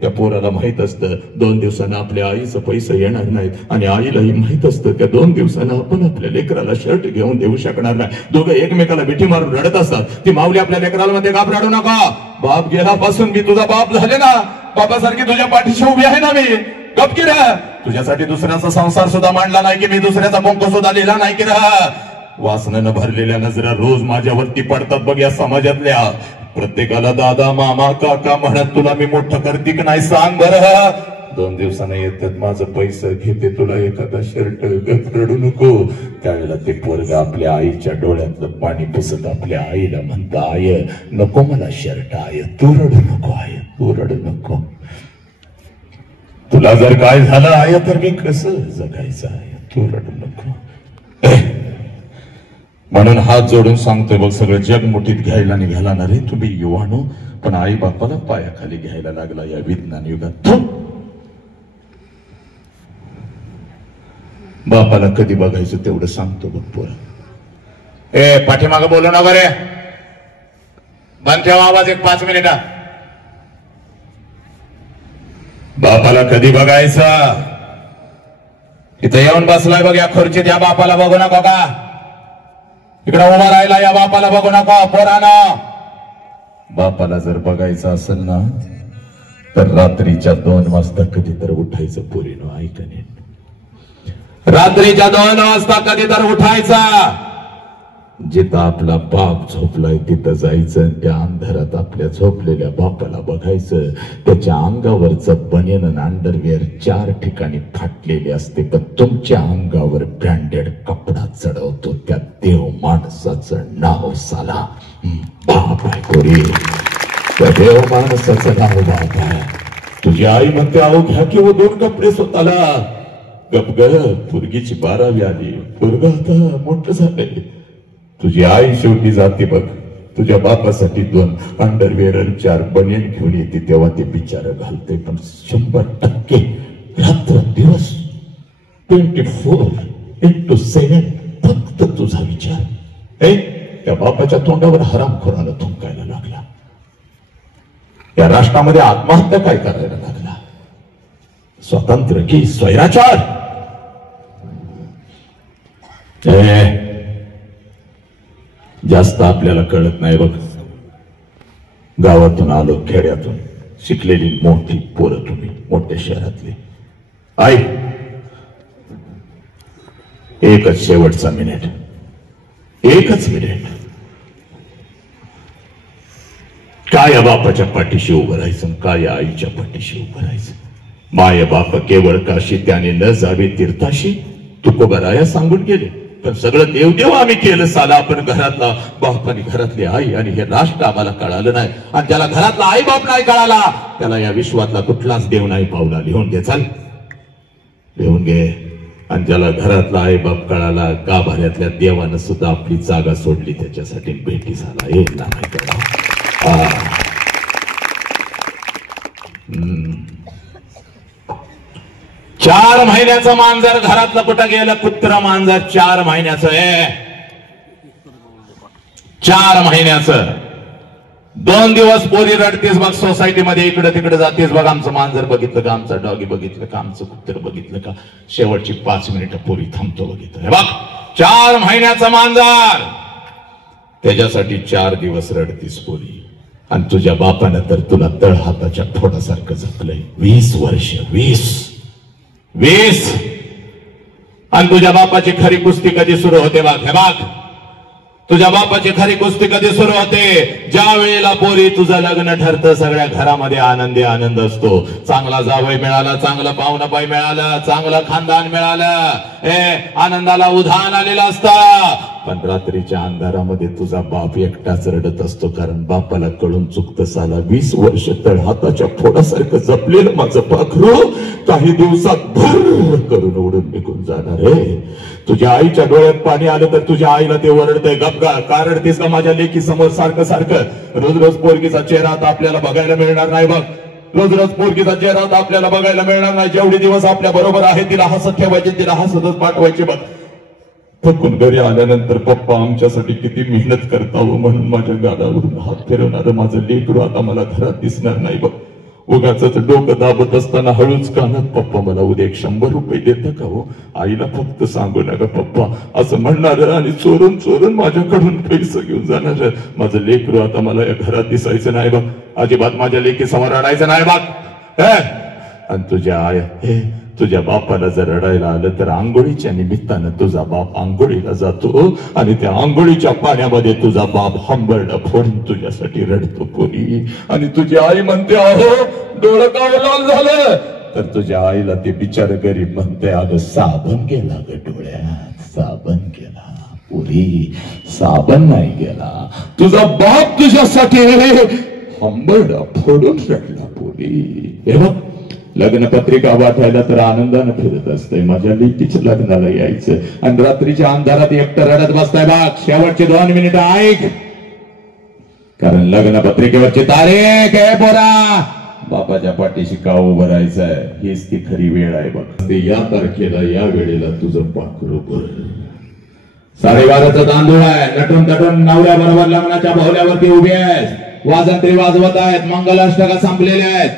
त्या पोराला माहित असतं 2 दिवसानं आपल्या आईचं पैसे येणार नाहीत, आणि आईलाही माहित असतं त्या 2 दिवसानं आपण आपल्या लेकराला शर्ट घेऊन देऊ शकणार नाही. दोघं एकमेकाला मिठी मारून रडत असतात. ती माऊली आपल्या लेकराला मध्ये, गाप रडू नका, बाप गेल्यापासून मी तुझा बाप झाले ना, बापासारखी तुझ्या पाठीशी उभी आहे ना मी, गप की रे, तुझ्यासाठी दुसऱ्याचा संसार सुद्धा मांडला नाही की मी, दुसऱ्याचा पंख सुद्धा लिहिला नाही की रे. वासनेनं भरलेल्या नजरा रोज माझ्यावरती पडतात बघ या समाजातल्या. प्रत्येकाला दादा, मामा, काका म्हणत तुला मी मोठं करते की नाही सांग बरं. 2 दिवसानं येतात माझं पैसे, घेते तुला एखादा शर्ट, गप रडू नको. त्यावेळेला ते पोरग आपल्या आईच्या डोळ्यातलं पाणी पुसत आपल्या आईला म्हणतं, आय नको मला शर्ट, आय तू रडू नको, आय तू रडू नको. तुला जर काय झालं आहे तर मी कसं जगायचं आहे, तू रडू नको. म्हणून हात जोडून सांगतोय बघ, सगळं जग मुठीत घ्यायला निघाला ना रे तुम्ही युवानो, पण आई बापाला पायाखाली घ्यायला लागला या विज्ञान युगात. बापाला कधी बघायचं तेवढं सांगतो बघ पोरा. पाठीमागं बोलू नका रे, बंद ठेवा आवाज 5 मिनिटा. बापाला कधी बघायचं, इथं येऊन बसलाय बघ या खुर्चीत, या बापाला बघू नका का, इकडं उभा राहिला, या बापाला बघू नका पोरानं. बापाला जर बघायचं असेल ना तर रात्रीच्या 2 वाजता कधी तर उठायचं पोरीनो, ऐकणे, रात्रीच्या 2 वाजता कधी तर उठायचा. जिथं आपला बाप झोपलाय तिथं जायचं, त्या अंधारात आपल्या झोपलेल्या बापाला बघायचं. त्याच्या अंगावरचं बनियन आणि अंडरवेअर 4 ठिकाणी फाटलेले असते, पण तुमच्या अंगावर ब्रँडेड कपडा चढवतो त्या देव माणसाचं नाव साला बाप आहे पोरी. त्या देव माणसाचं नाव बाप आहे. तुझी आई म्हणते, अहो घ्या की 2 कपडे स्वतःला. गप पोरगीची 12वी आली, पोरग आता मोठं झालंय. तुझी आई शेवटी जाते बघ, तुझ्या बापासाठी 2 अंडरवेअर 4 बनियन घेऊन येते, तेव्हा ते बिचार घालते. पण 100% रात्र दिवस 24x7 फक्त तुझा विचार. त्या बापाच्या तोंडावर हरामखोराला थुंकायला लागला. या राष्ट्रामध्ये आत्महत्या काय करायला लागला. स्वातंत्र्य की स्वैराचार. जास्त आपल्याला कळत नाही बघ. गावातून आलो, खेड्यातून, शिकलेली मोठी पोरं तुम्ही, मोठ्या शहरातली. आई एकच शेवटचा मिनिट, 1च मिनिट. काय या बापाच्या पाठीशी उभं राहायचं, काय या आईच्या पाठीशी उभं राहायचं. माय बाप केवळ काशी त्याने न जावे तीर्थाशी, तुकोबराया सांगून गेले. पण सगळं देवदेव आम्ही केलं साला. आपण घरातला बाप आणि घरातली आई आणि हे राष्ट्र आम्हाला कळालं नाही. आणि त्याला घरातला आई बाप नाही कळाला, त्याला या विश्वातला कुठलाच देव नाही पावला. लिहून घे, चाल लिहून घे. आणि ज्याला घरातला आई बाप कळाला, गाभाऱ्यातल्या देवानं सुद्धा आपली जागा सोडली, त्याच्यासाठी भेटी झाला. हे नाही कळा. 4 महिन्याचं मांजर घरातलं कुठं गेलं, कुत्र मांजर 4 महिन्याचं आहे. 4 महिन्याचं. 2 दिवस पोरी रडतेस बघ सोसायटीमध्ये, इकडे तिकडे जातेस बघ, आमचं मांजर बघितलं का, आमचा डॉगी बघितलं का, आमचं कुत्र बघितलं का. शेवटची 5 मिनिटं पोरी थांबतो बघितलं बघ. 4 महिन्याचं मांजर, त्याच्यासाठी 4 दिवस रडतीस पोरी. आणि तुझ्या बापानं तर तुला तळ हाताच्या फोडासारखं जपलंय. 20 वर्ष, 20. आणि तुझ्या बापाची खरी कुस्ती कधी सुरू होते बघ. हे बघ, तुझ्या बापाची खरी कुस्ती कधी सुरू होते? ज्या वेळेला पोरी तुझं लग्न ठरतं. सगळ्या घरामध्ये आनंदी आनंद असतो. चांगला जावई मिळाला, चांगलं पाहुणबाई मिळालं, चांगलं खानदान मिळालं, आनंदाला उधाण आलेलं असतं. पण रात्रीच्या अंधारामध्ये तुझा बाप एकटाच रडत असतो. कारण बापाला कळून चुकतं, साला 20 वर्ष तळहाताच्या फोडासारखं जपलेलं माझं पाखरू काही दिवसात भर करून उडून निघून जाणार आहे. तुझ्या आईच्या डोळ्यात पाणी आलं तर तुझ्या आईला ते ओरडतंय, गपगा का रडतेस का माझ्या लेकी समोर सारखं सारखं? रोज रोज पोरगीचा चेहरा आता आपल्याला बघायला मिळणार नाही बघ. रोज रोज पोरगीचा चेहरा आता आपल्याला बघायला मिळणार नाही. जेवढे दिवस आपल्या बरोबर आहे तिला हसत ठेवायचे, तिला हसतच पाठवायचे बघ. थकून घरी आल्यानंतर पप्पा आमच्यासाठी किती मेहनत करतावं म्हणून माझ्या गालावरून हात फिरवणार माझं लेकरू आता मला घरात दिसणार नाही बघ. उगाच डोकं दाबत असताना हळूच कानात, पप्पा मला उद्या 100 रुपये देतं का हो? आईला फक्त सांगू नका पप्पा असं म्हणणार आणि चोरून चोरून माझ्याकडून पैसे घेऊन जाणार. माझं लेकरू आता मला या घरात दिसायचं नाही बघ. अजिबात माझ्या लेकी समोर रडायचं नाही बघ. आणि तुझ्या बापाला जर रडायला आलं तर आंघोळीच्या निमित्तानं तुझा बाप आंघोळीला जातो आणि त्या आंघोळीच्या पाण्यामध्ये तुझा बाप हंबरडा फोडून तुझ्यासाठी रडतो पोरी. आणि तुझी आई म्हणते, अहो डोळं का लाल झालं? तर तुझ्या आईला ते बिचार गरीब म्हणते, अगं साबण गेला ग डोळ्यात, साबण गेला पोरी, साबण नाही गेला. तुझा बाप तुझ्यासाठी हंबरडा फोडून रडला पोरी. हे बघ, लग्नपत्रिका वाटायला तर आनंदानं फिरत असतंय. माझ्या लेकीच्या लग्नाला यायचं आणि रात्रीच्या अंधारात एकटं रडत बसताय बघ. शेवटचे 2 मिनिटं ऐक, कारण लग्नपत्रिकेवरची तारीख आहे पोरा. बापाच्या पाठीशी का उभं राहायचंय हीच ती खरी वेळ आहे बघ. ते या तारखेला या वेळेला तुझं पाखरू बर 12:30चा तांदूळ आहे. नटून तटून नवऱ्या बरोबर लग्नाच्या भोवल्यावरती उभी आहेत. वाजंत्री वाजवत आहेत, मंगलाष्टका संपलेल्या आहेत,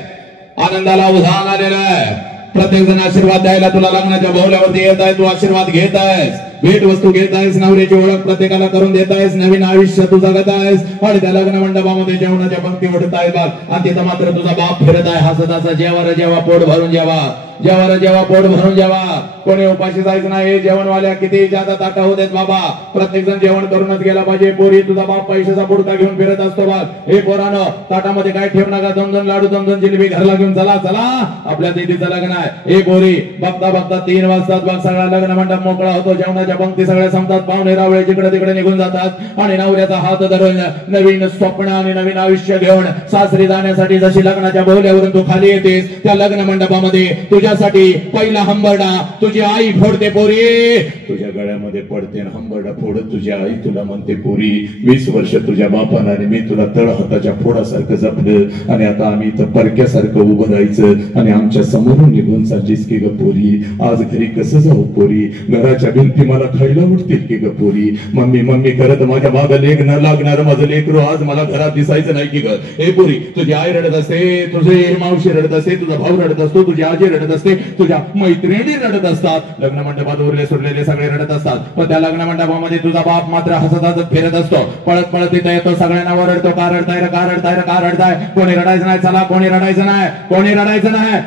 आनंदाला उधाण आलेला आहे. प्रत्येक जण आशीर्वाद द्यायला तुला लग्नाच्या भोवल्यावरती येत आहे. तू आशीर्वाद घेत आहेस, भेट वस्तू घेत आहेस, नवऱ्याची ओळख प्रत्येकाला करून देत आहेस, नवीन आयुष्य तू जगत आहेस. आणि त्या लग्न मंडपामध्ये जेवणाच्या पंक्ती उठत आहे बघ. आणि तिथं मात्र तुझा बाप फिरत आहे हसत हसत, जेवा जेवा पोट भरून जेवा, जेवा जेवा पोट भरून जेवा. कोणी उपाशी जायचं नाही. जेवणवाल्या किती जादा ताटा होत आहेत बाबा, प्रत्येक जण जेवण करूनच गेला पाहिजे. पोरी तुझा बाप पैशाचा पुडका घेऊन फिरत असतो बघ. हे पोरानं ताटामध्ये काय ठेवू नका, 2-2 लाडू 2-2 जिलेबी घरला घेऊन चला चला, आपल्या दीदीचं लग्न आहे. हे पोरी बघता बघता 3 वाजतात बघ. सगळा लग्न मंडप मोकळा होतो, जेवणाच्या पंक्ती सगळ्या संपतात, पाहुणे रावळे जिकडे तिकडे निघून जातात. आणि नवऱ्याचा हात धरून नवीन स्वप्न आणि नवीन आयुष्य घेऊन सासरी जाण्यासाठी जशी लग्नाच्या बोहल्यावरून तू खाली येतेस, त्या लग्न मंडपामध्ये तुझ्यासाठी पहिला हंबरडा तुझी आई फोडते पोरी. तुझ्या गळ्यामध्ये पडते हंबरडा फोडत तुझी आई तुला म्हणते, पोरी 20 वर्ष तुझ्या बापानं आणि मी तुला तळहाताच्या फोडासारखं जपलं आणि आता आम्ही इथं परक्यासारखं उभं राहायचं आणि आमच्या समोरून निघून चाललीस की ग पोरी. आज घरी कसं जाऊ पोरी? घराच्या भिंती मला खायला उठतील की ग पोरी? मम्मी मम्मी करत माझ्या मागं लेख न लागणार माझं लेकरू आज मला घरात दिसायचं नाही की ग? हे पोरी तुझी आई रडत असते, तुझे मावशी रडत असते, तुझा भाऊ रडत असतो, तुझी आजी रडत असते, तुझ्या मैत्रिणी रडत असतात. लग्न मंडपात उरले सुरलेले सगळे रडत असतात. पण त्या लग्न मंडपामध्ये तुझा बाप मात्र हसत हसत फिरत असतो. पळत पळत इथं येतो, सगळ्यांना ओरडतो, का रडताय रे, का रडताय रे, का रडताय? कोणी रडायचं नाही, चला कोणी रडायचं नाही, कोणी रडायचं नाही.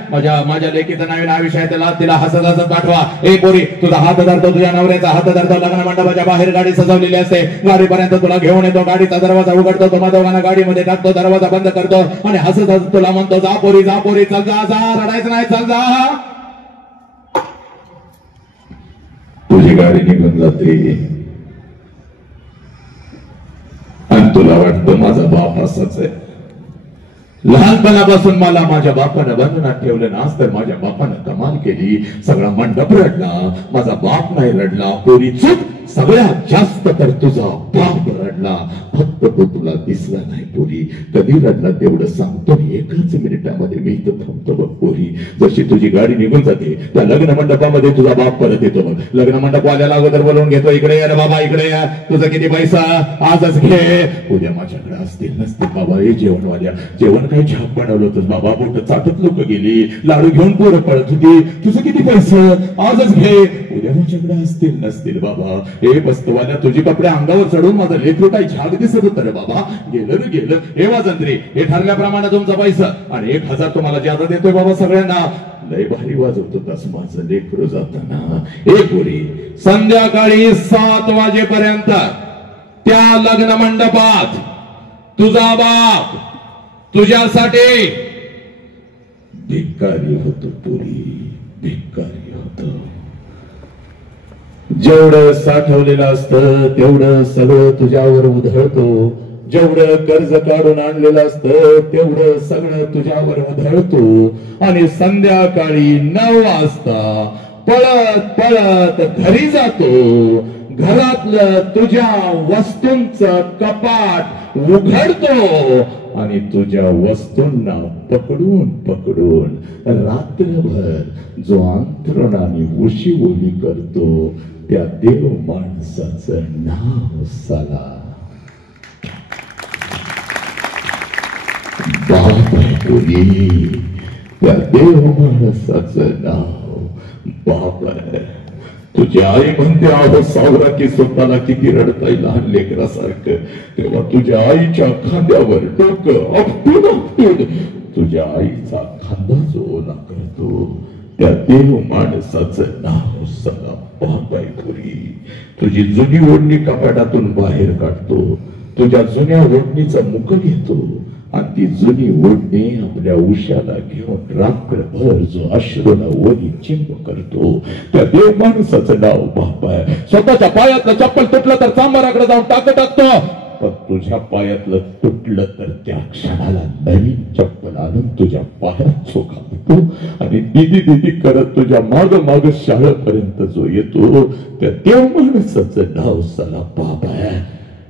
माझ्या लेकीचं नवीन आयुष्य आहे, त्याला तिला हसत हसत पाठवा. ए पोरी तुझा हात धरतो, तुझ्या नवऱ्याचा हात धरतो. लग्न मंडपाच्या बाहेर गाडी सजवलेली असते, गाडीपर्यंत तुला घेऊन येतो, गाडीचा दरवाजा उघडतो, तुम्हा दोघांना गाडीमध्ये टाकतो, दरवाजा बंद करतो आणि हसत हसत तुला म्हणतो, जा पोरी चल जा, रडायचं नाही, चल जा. तुझी गाडी निघून जाते आणि तुला वाटतं माझा बाप असाच आहे. लहानपणापासून मला माझ्या बापानं बंधनात ठेवलं ना, तर माझ्या बापानं कमाल केली. सगळा मंडप रडला, माझा बाप नाही रडला. पोरी चुप, सगळ्यात जास्त तर तुझा बाप रडला, फक्त तो तुला दिसला नाही. पोरी कधी रडला तेवढं सांगतो, 1 मिनिटामध्ये मी इथं थांबतो बघ. पोरी जशी तुझी गाडी निघून जाते त्या लग्न मंडपामध्ये तुझा बाप परत येतो बघ. लग्न मंडपवाल्याला अगोदर बोलवून घेतो, इकडे या रे बाबा, इकडे या, तुझं किती पैसा आजच घे, उद्या माझ्याकडे असतील नसतील बाबा. हे जेवणवाल्या जेवण काही छाप बनवलं होतं बाबा, बोट चाटत लोक गेली, लाडू घेऊन पोरं पळत होती, तुझं किती पैसा आजच घे, उद्या माझ्याकडे असतील नसतील बाबा. हे बस्तवाल्या तुझी कपडे अंगावर चढून माझं लेकरू काही झाग दिसत होतं रे बाबा. गेलं रे गेलं. हे वाजंत्री, हे ठरल्याप्रमाणे तुमचा पैसा आणि 1000 तुम्हाला ज्यादा देतोय बाबा सगळ्यांना. लय भारी वाजवत होतास माझं लेकरू जाताना. हे पोरी संध्याकाळी 7 वाजेपर्यंत त्या लग्न मंडपात तुझा बाप तुझ्यासाठी भिकारी होतो पुरी, भिकारी होतो. जेवढं साठवलेलं असतं तेवढं सगळं तुझ्यावर उधळतो. जेवढं कर्ज काढून आणलेलं असतं तेवढं सगळं तुझ्यावर उधळतो. आणि संध्याकाळी 9 वाजता पळत पळत घरी जातो. घरातलं तुझ्या वस्तूंचं कपाट उघडतो आणि तुझ्या वस्तूंना पकडून पकडून रात्रभर जो अंथरुणाने उशीवोली करतो त्या देव माणसाचं नाव साला बाप आहे. कोणी त्या देव माणसाचं नाव बाप आहे. तुझी आई म्हणते आहो सावरा की स्वतःला किती रडताय लहान लेकरासारखं. तेव्हा तुझ्या आईच्या खांद्यावर डोकं आपटून आपटून तुझ्या आईचा खांदा जो ओला करतो त्या देव माणसाचं नाव सगळा बाप आहे. पुरी तुझी जुनी ओढणी कपाटातून बाहेर काढतो. तुझ्या जुन्या ओढणीचा मुख घेतो आणि ती जुनी ओढणी आपल्या उशाला घेऊन रात्रभर जो अश्रूला ओली चिंब करतो त्या देव माणसाचं नाव बाप आहे. स्वतःच्या पायातलं चप्पल तुटलं तर चांबाराकडे जाऊन टाकतो. पण तुझ्या पायातलं तुटलं तर त्या क्षणाला नवीन चप्पल आणून तुझ्या पायात चोखावतो आणि दिदी दिदी करत तुझ्या माग माग शाळेपर्यंत जो येतो त्या देव माणसाचं नाव साला बाप आहे.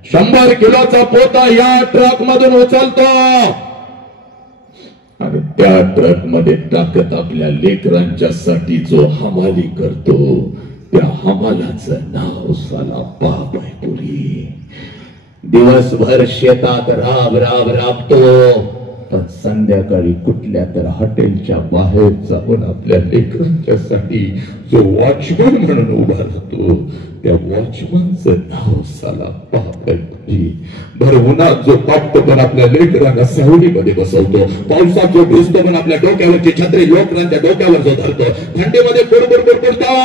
100 किलोचा पोता या ट्रक मधून उचलतो आणि त्या ट्रक मध्ये टाकत आपल्या लेकरांच्या साठी जो हमाली करतो त्या हमालाचं नाव साला बाप आहे. पुरी दिवसभर शेतात राब राब राबतो पण संध्याकाळी कुठल्या तर हॉटेलच्या बाहेर जाऊन आपल्या लेकरांच्या साठी जो वॉचमन म्हणून उभा राहतो त्या वॉचमनचं नाव साला बाप आहे. भर उन्हात जो तापतो पण आपल्या लेकरांना सावलीमध्ये बसवतो. पावसात जो भिजतो पण आपल्या डोक्यावरची छत्री लेकरांच्या डोक्यावर जो धरतो. थंडीमध्ये कुडकुड कुडकुडतो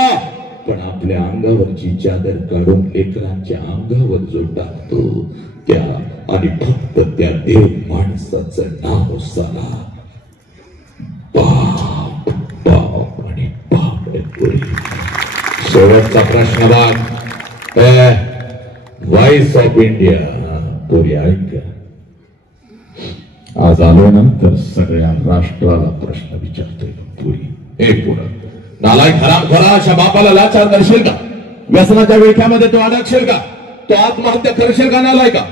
पण आपल्या अंगावरची चादर काढून लेकरांच्या अंगावर जो टाकतो त्या आणि फक्त त्या देव माणसाचं नाव साला बाप बाप आणि बाप आहे. पुरी शेवटचा प्रश्न बघ. व्हॉइस ऑफ इंडिया पुरी ऐक. आज आलो ना तर सगळ्या राष्ट्राला प्रश्न विचारतोय. पुरी एक पुढं नालायक हरामखोरा अशा बापाला लाचार करशील का? व्यसनाच्या विळख्यामध्ये तो अडकशील का? तो आत्महत्या करशील का? नालायक का?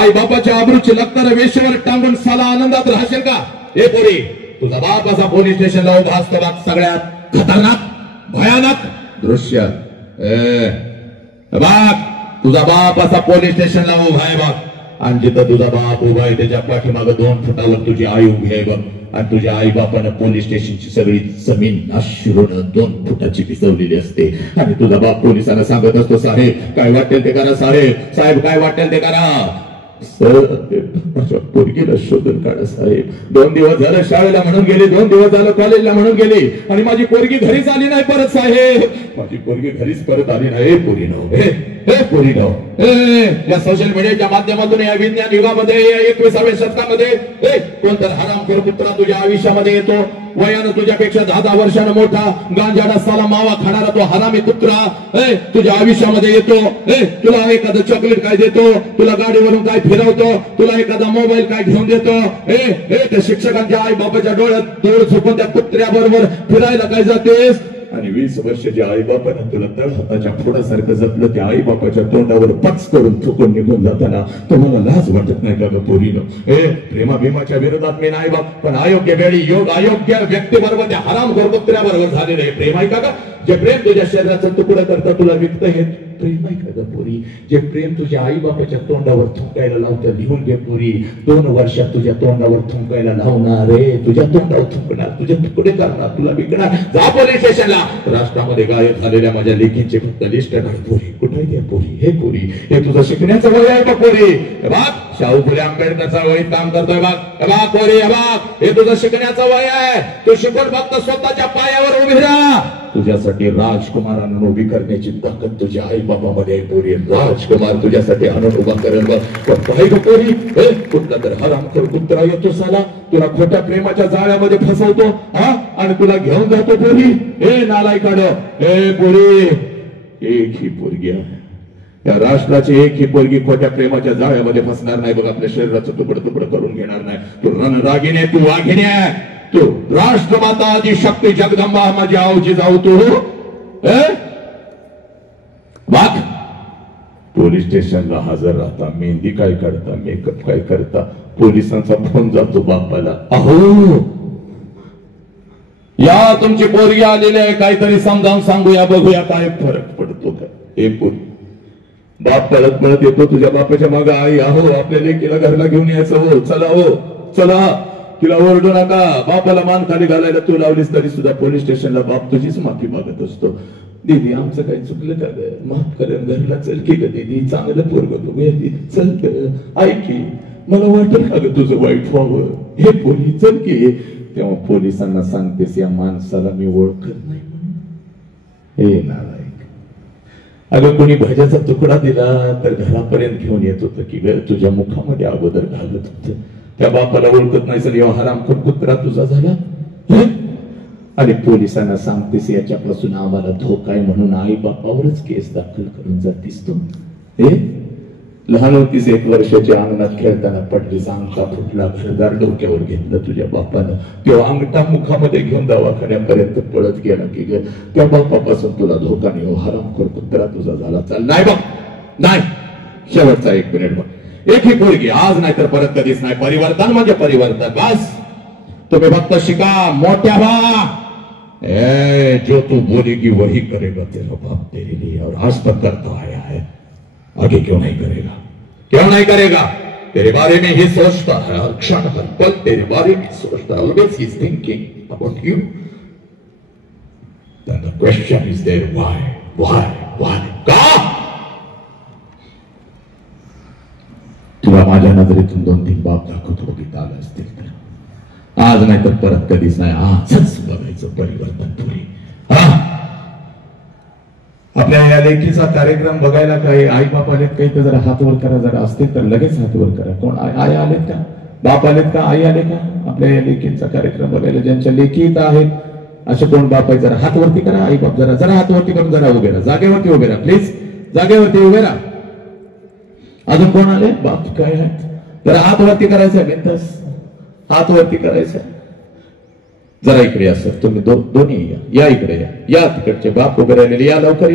आई बापाच्या आबरूची लक्तर वेशीवर टांगून साला आनंदात राहशील का? हे पोरी तुझा बाप असा पोलीस स्टेशनला उभा असतो बघ. सगळ्यात खतरनाक भयानक दृश्य बघ. तुझा बाप असा पोलीस स्टेशनला उभा आहे बघ आणि जिथं तुझा बाप उभा आहे त्याच्या पाठीमागं 2 फुटावर तुझी आई उभी आहे बघ. आणि तुझ्या आई बापानं पोलीस स्टेशनची सगळी जमीन नाशिरून 2 फुटाची पिसवलेली असते आणि तुझा बाप पोलिसांना सांगत असतो साहेब काय वाटेल ते करा, साहेब साहेब काय वाटेल ते करा. माझ्या पोरगीला शोधून काढा साहेब. 2 दिवस झालं शाळेला म्हणून गेले, 2 दिवस झालं कॉलेजला म्हणून गेले आणि माझी पोरगी घरीच आली नाही परत साहेब. माझी पोरगी घरीच परत आली नाही. पोरीनो हे पोरीनो या सोशल मीडियाच्या माध्यमातून या विज्ञान युगामध्ये 21व्या शतकामध्ये कोणतर हरामखोर कुत्रा तुझ्या आयुष्यामध्ये येतो. वयानं तुझ्यापेक्षा 10 वर्षानं मोठा गांजाडा साला मावा खाणारा तो हरामी कुत्रा तुझ्या आयुष्यामध्ये येतो. तुला एखादं चॉकलेट काय देतो, तुला गाडीवरून काय फिरवतो, तुला एखादा मोबाईल काय घेऊन देतो. त्या शिक्षकांच्या आई बापाच्या डोळ्यात डोळ झोपून त्या कुत्र्याबरोबर फिरायला काय जातेस. आणि 20 वर्षाच्या आई बापानं तुला तळहाताच्या फोडासारखं जपलं. त्या आई बापाच्या तोंडावर पच करून थुकून निघून जाताना तुम्हाला लाज वाटत नाही का ग पोरीनो? प्रेमा भीमाच्या विरोधात मी नाही बघ पण अयोग्य वेळी योग अयोग्य व्यक्तीबरोबर त्या हरामखोर कुत्र्याबरोबर झालेलं आहे प्रेम आहे का? जे प्रेम तुझ्या शरीराचं तुकडं करता तुला विकत हे प्रेम आहे का ग पोरी? जे प्रेम तुझ्या आई बापाच्या तोंडावर थुंकायला लावतं लिहून घे पोरी. 2 वर्षात तुझ्या तोंडावर थुंकायला लावणार रे, तुझ्या तोंडावर थुंकणार, तुझे तुकडे करणार, तुला विकणार. जा पोलीस स्टेशनला. राष्ट्रामध्ये गायब झालेल्या माझ्या लेखींचे फक्त लिस्ट काढ पोरी. कुठे पोरी? हे पोरी हे तुझं शिकण्याचं वय आहे का पोरी? शाहू फुले आंबेडकर चळवळीत काम करतोय बघ पोरी हे तुझं शिकण्याचं वय आहे. तू शिकून फक्त स्वतःच्या पायावर उभी राहा. तुझ्यासाठी राजकुमारांना उभी करण्याची ताकद तुझ्या आई बाबामध्ये आहे पोरी. राजकुमार तुझ्यासाठी आणून उभा करेल बघ. पण पोरी कुठला तर हरामखोर कुत्रा येतो साला तुला खोट्या प्रेमाच्या जाळ्यामध्ये फसवतो आणि तुला घेऊन जातो पोरी. हे नालायकाड हे पोरी एक ही पोरगी आहे या राष्ट्राची. एक ही पोरगी खोट्या प्रेमाच्या जाळ्यामध्ये फसणार नाही बघ. आपल्या शरीराचं तुकडं तुकडं करून घेणार नाही. तू रणरागिने तू वाघिणी आहे. तू राष्ट्रमाता आदी शक्ती जगदंबा माझी आवची जाऊ तू वाघ. पोलीस स्टेशनला हजर राहता मेहंदी काय करता मेकअप काय करता पोलिसांचा फोन जातो बापाला. अहो या तुमची पोरगी आलेली आहे काहीतरी समजावून सांगूया बघूया काय फरक पडतो का. हे पोरी बाप पळत पळत येतो तुझ्या बापाच्या मागे. आई अहो आपल्या लेकीला घरला घेऊन यायचं हो चला तिला ओरडू नका. बापाला मान खाली घालायला तू लावलीस तरी सुद्धा पोलीस स्टेशनला बाप तुझीच माफी मागत असतो. दीदी आमचं काही चुकलं का ग माफ करेन घरला चल की ग दीदी चांगलं पोरग बघूया दीदी चल ऐकी मला वाटेल का ग तुझं वाईट व्हावं. हे पोलीस चल की. तेव्हा पोलिसांना सांगतेस या माणसाला मी ओळखत नाही म्हणून. हे नालायक अगं कोणी भाज्याचा तुकडा दिला तर घरापर्यंत घेऊन येत होतं की ग तुझ्या मुखामध्ये अगोदर घालत होत. त्या बापाला ओळखत नाही सर हरामखोर कुत्रा तुझा झाला. आणि पोलिसांना सांगतेस याच्यापासून आम्हाला धोका आहे म्हणून आई बापावरच केस दाखल करून जातीस तू. हे लहान होतीस 1 वर्षाच्या अंगणात खेळताना पडलीस अंगठा फुटला घरदार डोक्यावर घेतलं तुझ्या बापानं. तेव्हा अंगठा मुखामध्ये घेऊन दवाखान्यापर्यंत पळत गेला की ग त्या बापापासून तुला धोका नाही. हरामखोर कुत्रा तुझा झाला. चाल नाही बघ नाही शेवटचा 1 मिनिट बघ. एक ही पोरगी आज नाही तर परत कधीच नाही. परिवर्तन म्हणजे परिवर्तन बस. तुम्ही फक्त शिका मोठ्या बा. जो तू बोलेगी वही करेगा तेरा बाप तेरे लिए और आज तक करता आया है आगे क्यों नहीं करेगा. तेरे बारे में ही सोचता है हर क्षण हर पल तेरे बारे में सोचता है. Always he is thinking about you. Then the question is there why का. तुला माझ्या नजरेतून 2-3 बाप दाखवतो बघित आला असतील तर आज नाही तर परत कधीच नाही. आजच बघायचं परिवर्तन पुरी. आपल्या या लेखीचा कार्यक्रम बघायला काही आई बाप आलेत काही तर जरा हात वर करा. जरा असतील तर लगेच हात वर करा. कोण आई आलेत का बाप आलेत का आई आले का आपल्या या लेखीचा कार्यक्रम बघायला ज्यांच्या लेखी इथं आहेत असे कोण बाप आहे जरा हात वरती करा. आई बाप जरा हात वरती करून जरा उभे राहा. जागेवरती उभे राहा प्लीज. जागेवरती उभे राहा. अजून कोण आले बाप काय आहेत जरा हात वरती करायचं बिनधास्त हात वरती करायचं. जरा इकडे या सर तुम्ही दोन्ही या इकडे या तिकडचे बाप उभे राहिलेले या लवकर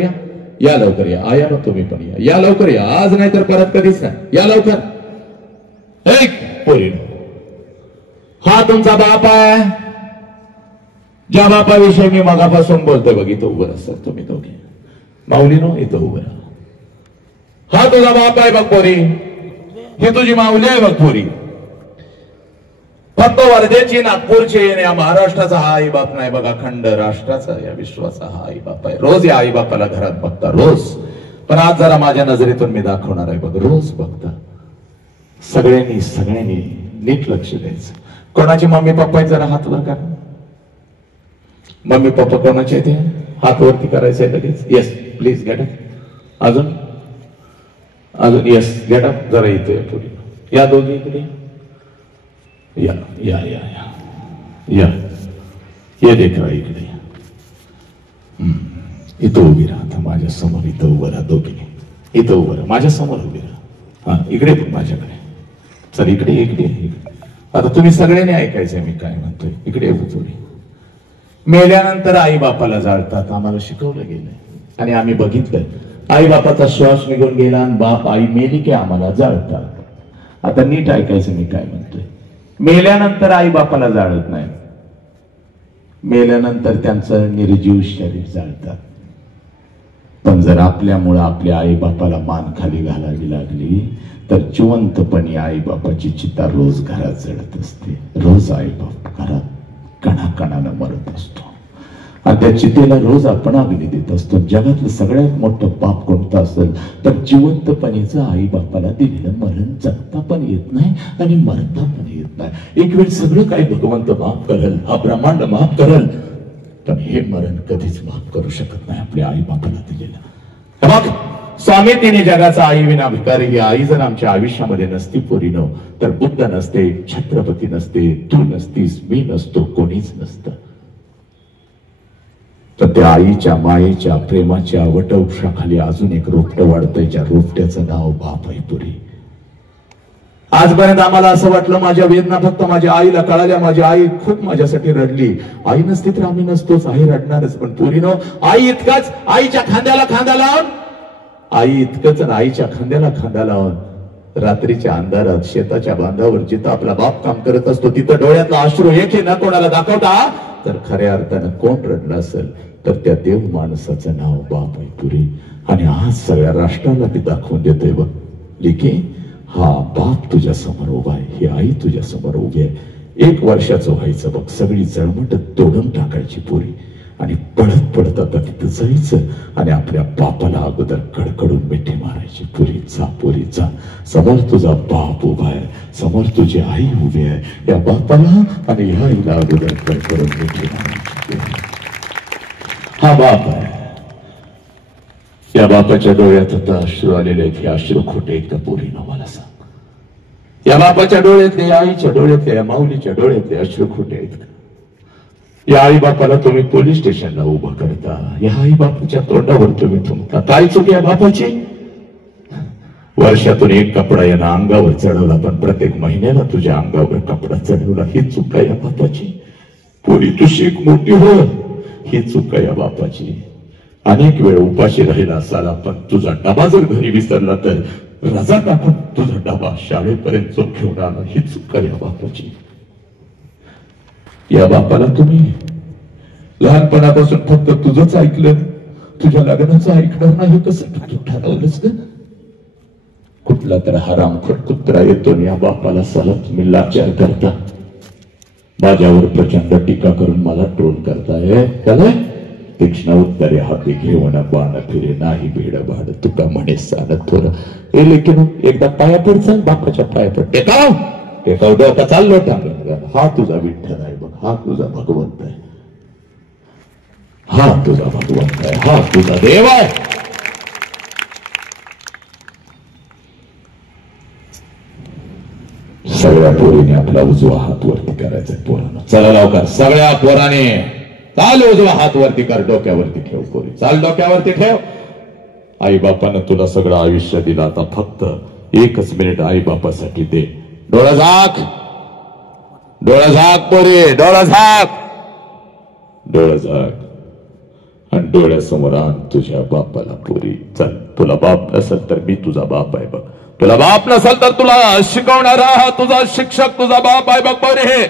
या लवकर या. आया ना तुम्ही पण या लवकर या. आज नाही तर परत कधीच नाही. या लवकर. हा तुमचा बाप आहे ज्या बापाविषयी मी मगापासून बोलतोय बघ. इथं उभं राहा सर तुम्ही दोघे माऊलीनो इथं उभं राहा. हा तुझा बाप आहे बघ पोरी. ही तुझी माऊली आहे बघ पोरी. फक्त वर्धेची नागपूरची या महाराष्ट्राचा हा आई बाप नाही बघा. अखंड राष्ट्राचा या विश्वाचा हा आई बाप आहे. रोज या आई बापाला घरात बघता रोज. पण आज जरा माझ्या नजरेतून मी दाखवणार आहे बघ. रोज बघता सगळ्यांनी नीट लक्ष द्यायचं. कोणाची मम्मी पप्पा जरा हात वर करा. मम्मी पप्पा कोणाचे ते हात वरती करायचे लगेच. Yes please get up. अजून येस गेट अप. जरा इथे पुढे या दोघी इकडे या या या या ये देख रहा इकडे. इथं उभी राहा. माझ्या समोर इथं उभं राहा. दोघीने इथं उभं राहा. माझ्या समोर उभी राहा. हा इकडे पण माझ्याकडे. चल इकडे. आता तुम्ही सगळ्यांनी ऐकायचंय मी काय म्हणतोय. इकडे थोडी. मेल्यानंतर आई बापाला जाळतात आम्हाला शिकवलं गेलंय आणि आम्ही बघितलंय. आई बापाचा श्वास निघून गेला आणि बाप आई मेली की आम्हाला जाळतात. आता नीट ऐकायचं मी काय म्हणतोय. मेल्यानंतर आई बापाला जाळत नाही. मेल्यानंतर त्यांचं निर्जीव शरीर जाळतात. पण जर आपल्यामुळे आपल्या आई बापाला मान खाली घालावी लागली तर जिवंतपणे आई बापाची चिता रोज घरात जळत असते. रोज आई बाप घरात कणाकणानं मरत असतो. आणि त्या चितेला रोज आपण अग्नी देत असतो. जगातलं सगळ्यात मोठं पाप कोणतं असेल तर जिवंतपणीचं आई बापाला दिलेलं मरण जगता पण येत नाही आणि मरता पण येत नाही. एक वेळ सगळं काही भगवंत माफ करेल, हा ब्रह्मांड माफ करेल, पण हे मरण कधीच माफ करू शकत नाही आपल्या आई बापाला दिलेलं. मग स्वामी तिने जगाचा आई विना भिकारी. ही आई जर आमच्या आयुष्यामध्ये नसती पोरीनो तर बुद्ध नसते, छत्रपती नसते, तू नसतीस, मी नसतो, कोणीच नसतं. तर त्या आईच्या मायेच्या प्रेमाच्या वटवृक्षाखाली अजून एक रोपटं वाढतंय, ज्या रोपट्याचं नाव बाप आहे पुरी. आजपर्यंत आम्हाला असं वाटलं माझ्या वेदना फक्त माझ्या आईला कळाल्या, माझी आई खूप माझ्यासाठी रडली. आई नसती तर आम्ही नसतोच, आई रडणारच. पण पुरीनो आई इतकंच, आईच्या खांद्याला खांदा लावून, आई इतकंच आईच्या खांद्याला खांदा लावून रात्रीच्या अंधारात शेताच्या बांधावर जिथं आपला बाप काम करत असतो तिथं डोळ्यातला अश्रू एक न कोणाला दाखवता तर खऱ्या अर्थानं कोण रडलं असेल तर त्या देव माणसाचं नाव बाप आहे पुरी. आणि आज सगळ्या राष्ट्राला ती दाखवून देतोय बघ लेके, हा बाप तुझ्या समोर उभा आहे, ही आई तुझ्या समोर उभी आहे. 1 वर्षाचं व्हायचं बघ, सगळी जळमट तोडून टाकायची पुरी आणि पडत पडत आता तिथं जायचं आणि आपल्या बापाला अगोदर कडकडून मिठी मारायची. पुरी जा, पुरी जा, समोर तुझा बाप उभा आहे, समोर तुझी आई उभी आहे. या बापाला आणि ह्या आईला अगोदर कडकडून मिठी मारायची. हा बाप आहे. या बापाच्या डोळ्यात आता अश्रू आलेले आहेत. हे अश्रू खोटे आहेत का पोरीनं मला सांग? या बापाच्या डोळ्यातले, या आईच्या डोळ्यातले, या माऊलीच्या डोळ्यातले अश्रू खोटे आहेत का? या आई बापाला तुम्ही पोलीस स्टेशनला उभं करता, या आई बापाच्या तोंडावर तुम्ही थुंकता. काय चूक या बापाची? वर्षातून 1 कपडा यांना अंगावर चढवला पण प्रत्येक महिन्याला तुझ्या अंगावर कपडा चढवला, ही चूक या बापाची. पोरी तू शिक, मोठी हो, ही चूक या बापाची. अनेक वेळ उपाशी राहिला असाला पण तुझा डबा जर घरी विसरला तर रजा टाकून तुझा डबा शाळेपर्यंत जो घेऊन आला, ही चूक या बापाची. या बापाला तुम्ही लहानपणापासून फक्त तुझंच ऐकलं, तुझ्या लग्नाचं ऐकणार नाही कसं तू ठरवलंस का? कुठला तर हरामखोर कुत्रा येतो आणि या बापाला सलग तुम्ही लाचार करता, माझ्यावर प्रचंड टीका करून मला ट्रोल करताय. त्याला तीक्ष्ण उत्तरे हाती घेऊन बाण फिरे नाही भेड भाड तुका म्हणे सान थोर. हे लेकिन एकदा पाया पडचा, बापाच्या पाया पड, टेकाव टेकाव डोका चाललो टाकलं. हा तुझा विठ्ठल आहे बघ, हा तुझा भगवंत आहे, हा तुझा भगवंत आहे, हा तुझा देव आहे. सगळ्या पोरीने आपला उजवा हात वरती करायचा. पोरांना चला लवकर, सगळ्या पोराने चाल उजवा हात वरती कर, डोक्यावरती ठेव पोरी, चाल डोक्यावरती ठेव. आई बापानं तुला सगळं आयुष्य दिलं, आता फक्त 1च मिनिट आई बापासाठी दे. डोळा झाक, डोळा झाक पोरी, डोळा झाक, डोळा झाक आणि डोळ्यासमोर आण तुझ्या बापाला पोरी. चल, तुला बाप नसेल तर मी तुझा बाप आहे बघ, तुला बाप नसेल तर तुला शिकवणारा हा तुझा शिक्षक तुझा बाप आहे बघ पोरी. हे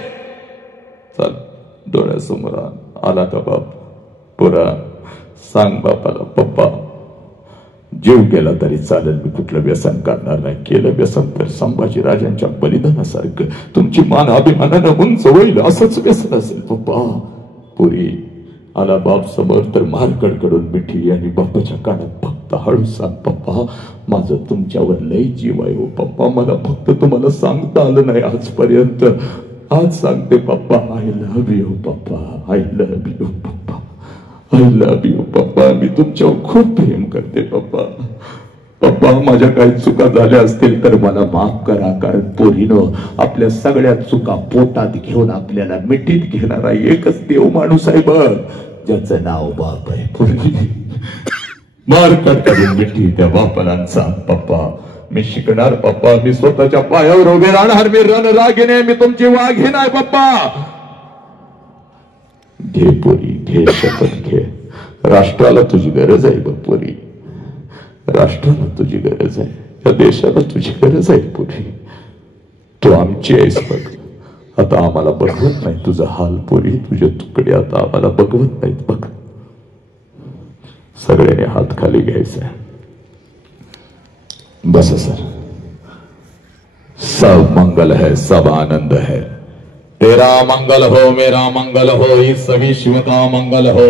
चल डोळ्यासमोर आण. आला का बाप? पुरा सांग बापाला, पप्पा जीव गेला तरी चालेल, मी कुठलं व्यसन करणार नाही, केलं व्यसन तर संभाजी राजांच्या बलिदानासारखं तुमची मान अभिमानानं उंच होईल असंच व्यसन असेल पप्पा. पुरी आला बाप समोर तर मार कडकडून मिठी आणि बापाच्या कानात फक्त हळू सांग, पप्पा माझं तुमच्यावर लय जीव आहे हो पप्पा, मला फक्त तुम्हाला सांगता आलं नाही आजपर्यंत, आज सांगते पप्पा, आय लव्ह यू पप्पा, आय लव्ह यू पप्पा, आय लव्ह यू पप्पा, मी तुमच्यावर खूप प्रेम करते पप्पा. पप्पा माझ्या काही चुका झाल्या असतील तर मला माफ करा, कारण पोरीनं आपल्या सगळ्या चुका पोटात घेऊन आपल्याला मिठीत घेणारा एकच देव माणूस आहे बघ, ज्याचं नाव बाप आहे. पोरी मार कडकडून मिठी त्या बापाला सांग, पप्पा मी शिकणार पप्पा, मी स्वतःच्या पायावर उभे राहणार, मी रणरागिने, मी तुमची वाघीण आहे पप्पा. घे पोरी, घे शपथ घे, राष्ट्राला तुझी गरज आहे बघ पोरी, राष्ट्राला तुझी गरज आहे, या देशाला तुझी गरज आहे पोरी. तू आमची आहेस बघ, आता आम्हाला बघवत नाही तुझा हाल पोरी, तुझे तुकडे आता आम्हाला बघवत नाहीत बघ. सगळ्यांनी हात खाली घ्यायचा. बस सर, सब मंगल है, सब आनंद है, तेरा मंगल हो, मेरा मंगल हो, इस विश्व का मंगल हो।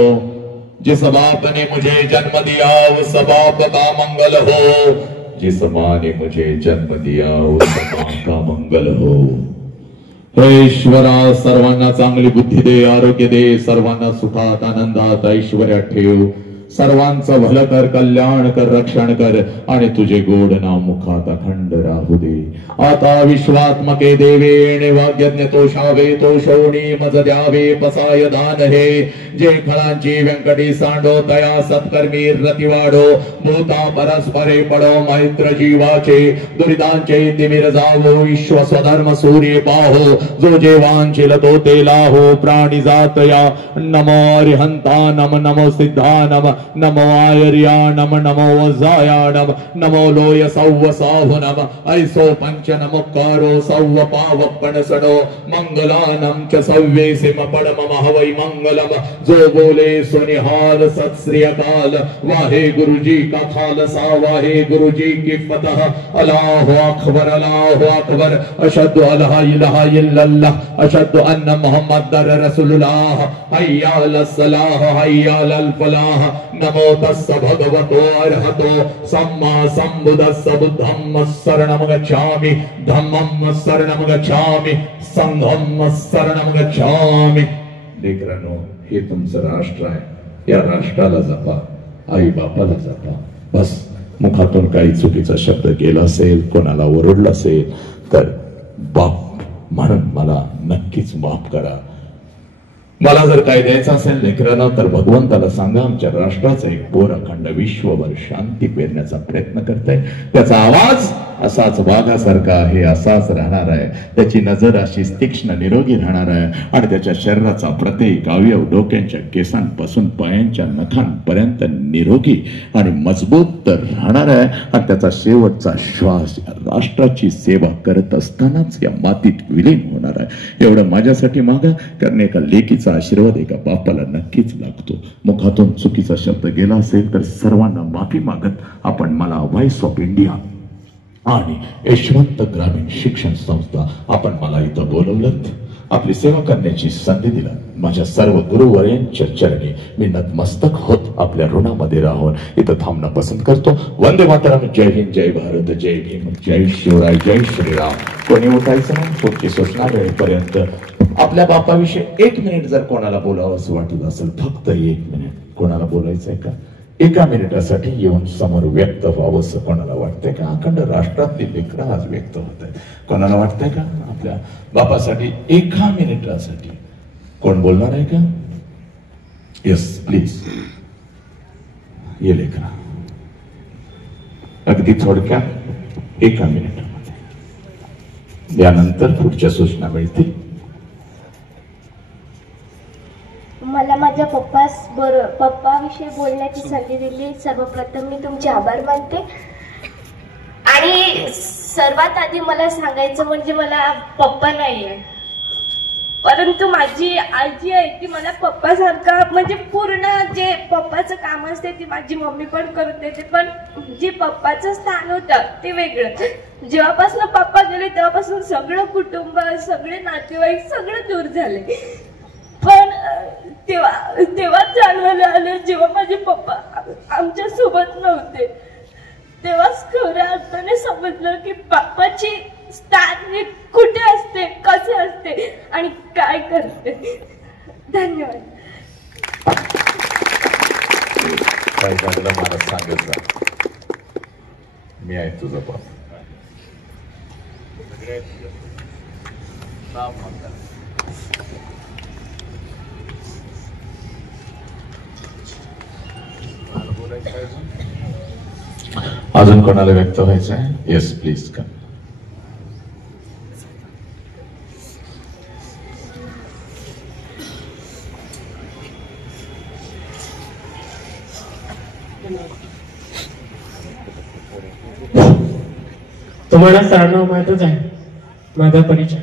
जिस बाप ने मुझे जन्म दिया उस बाप का मंगल हो, जिस माँ ने मुझे जन्म दिया उस माँ का मंगल हो। हे ईश्वरा, सर्वांना चांगली बुद्धी दे, आरोग्य दे, सर्वांना सुखात आनंदात ऐश्वर्यात ठेव, सर्वांचं भलं कर, कल्याण कर, रक्षण कर आणि तुझे गोड नाम मुखात अखंड राहू दे। आता विश्वात्मके देवे वाग्यज्ञ तोषावे, तोषवणी मज द्यावे, पसाय दान हे जे खळांची व्यंकटी सांडो, तया सत्कर्मी रती वाढो, भूता परस्परे पडो, मैत्र जीवाचे दुरितांचे तिमिर जावो, विश्व स्वधर्म सूर्य पाहो, जो जेवांचिल तो ते लाहो, प्राणी जातया नमो अरिहंतानम, नमो सिद्धानम, नमो आयर्याणम, नमो वज्रायाणम, नमो लोय सौव साहुनम, ऐसो पंच नमोकारो सौव पावप्पण सडो, मंगलानम च सव्येसिम पडम महवै मंगलम, जो बोले सुनिहाल सत श्री अकाल, वाहे गुरुजी का खालसा, वाहे गुरुजी की फतह, अल्लाहु अकबर, अल्लाहु अकबर, अशहदु अल्ला इलाहा इल्लल्लाह, अशहदु अन्ना मुहम्मदर रसूलुल्लाह, हय्या अलस सलाह, हय्या अलल फलाह, नमो तस्स भगवतो अरहतो सम्मा सम्बुद्धस्स, बुद्धं शरणं गच्छामि, धम्मं शरणं गच्छामि, संघं शरणं गच्छामि। लेकरांनो, हे तुमचं राष्ट्र आहे, या राष्ट्राला जपा, आई बापाला जपा। बस मुखातून काही चुकीचा शब्द गेला असेल, कोणाला ओरडला असेल तर बाप म्हणून मला नक्कीच माफ करा। मला जर काय द्यायचं असेल लेकराला तर भगवंताला सांगा, आमच्या राष्ट्राचा एक पोर अखंड विश्वभर शांती पेरण्याचा प्रयत्न करताय, त्याचा आवाज असाच वाघासारखा आहे, असाच राहणार आहे, त्याची नजर अशी तीक्ष्ण निरोगी राहणार आहे आणि त्याच्या शरीराचा प्रत्येक अवयव डोक्यांच्या केसांपासून पायांच्या नखांपर्यंत निरोगी आणि मजबूत राहणार आहे आणि त्याचा शेवटचा श्वास या राष्ट्राची सेवा करत असतानाच या मातीत विलीन होणार आहे। एवढं माझ्यासाठी मागा, कारण एका लेकीचा आशीर्वाद एका बापाला नक्कीच लागतो। मुखातून चुकीचा शब्द गेला असेल तर सर्वांना माफी मागत आपण मला व्हॉइस ऑफ इंडिया आणि यशवंत ग्रामीण शिक्षण संस्था आपण मला इथं बोलवलं, आपली सेवा करण्याची संधी दिला। माझ्या सर्व गुरुवर्यांच्या चरणी मी नतमस्तक होत आपल्या ऋणामध्ये राहून इथं थांबणं पसंत करतो। वंदे मातरम, जय हिंद, जय भारत, जय भीम, जय शिवराय, जय श्रीराम। कोणी उठायचं नाही, पुढची सूचना वेळेपर्यंत। आपल्या बापाविषयी 1 मिनिट जर कोणाला बोलावं असं वाटत असेल, फक्त 1 मिनिट कोणाला बोलायचंय का? 1 मिनिटासाठी येऊन समोर व्यक्त व्हावं असं कोणाला वाटतंय का? अखंड राष्ट्रातली लेकरं आज व्यक्त होत आहेत, कोणाला वाटतंय का आपल्या बापासाठी 1 मिनिटासाठी कोण बोलणार आहे का? येस प्लीज, ये लेकरा, अगदी थोडक्यात 1 मिनिटामध्ये, यानंतर पुढच्या सूचना मिळतील। मला माझ्या पप्पाविषयी बोलण्याची संधी दिली, सर्वप्रथम मी तुमचे आभार मानते। आणि सर्वात आधी मला सांगायचं म्हणजे मला पप्पा नाहीये, परंतु माझी आजी आहे, ती मला पप्पासारखा म्हणजे पूर्ण जे पप्पाचं काम असते ती माझी मम्मी पण करून देते, पण जे पप्पाचं स्थान होतं ते वेगळं। जेव्हापासून पप्पा गेले तेव्हापासून सगळं कुटुंब, सगळे नातेवाईक सगळं दूर झाले, पण तेव्हा जाणवायला आलं जेव्हा माझे पप्पा आमच्या सोबत नव्हते, तेव्हाच खऱ्या अर्थाने समजलं की बाप्पाची स्थान हे कुठे असते, कसे असते आणि काय करते। धन्यवाद। काय झालं मला सांगत जा, मी आहे तुझा बाप। अजून कोणाला व्यक्त व्हायचं आहे? येस प्लीज का? तुम्हाला सर्वांना माहितच आहे माझा परिचय,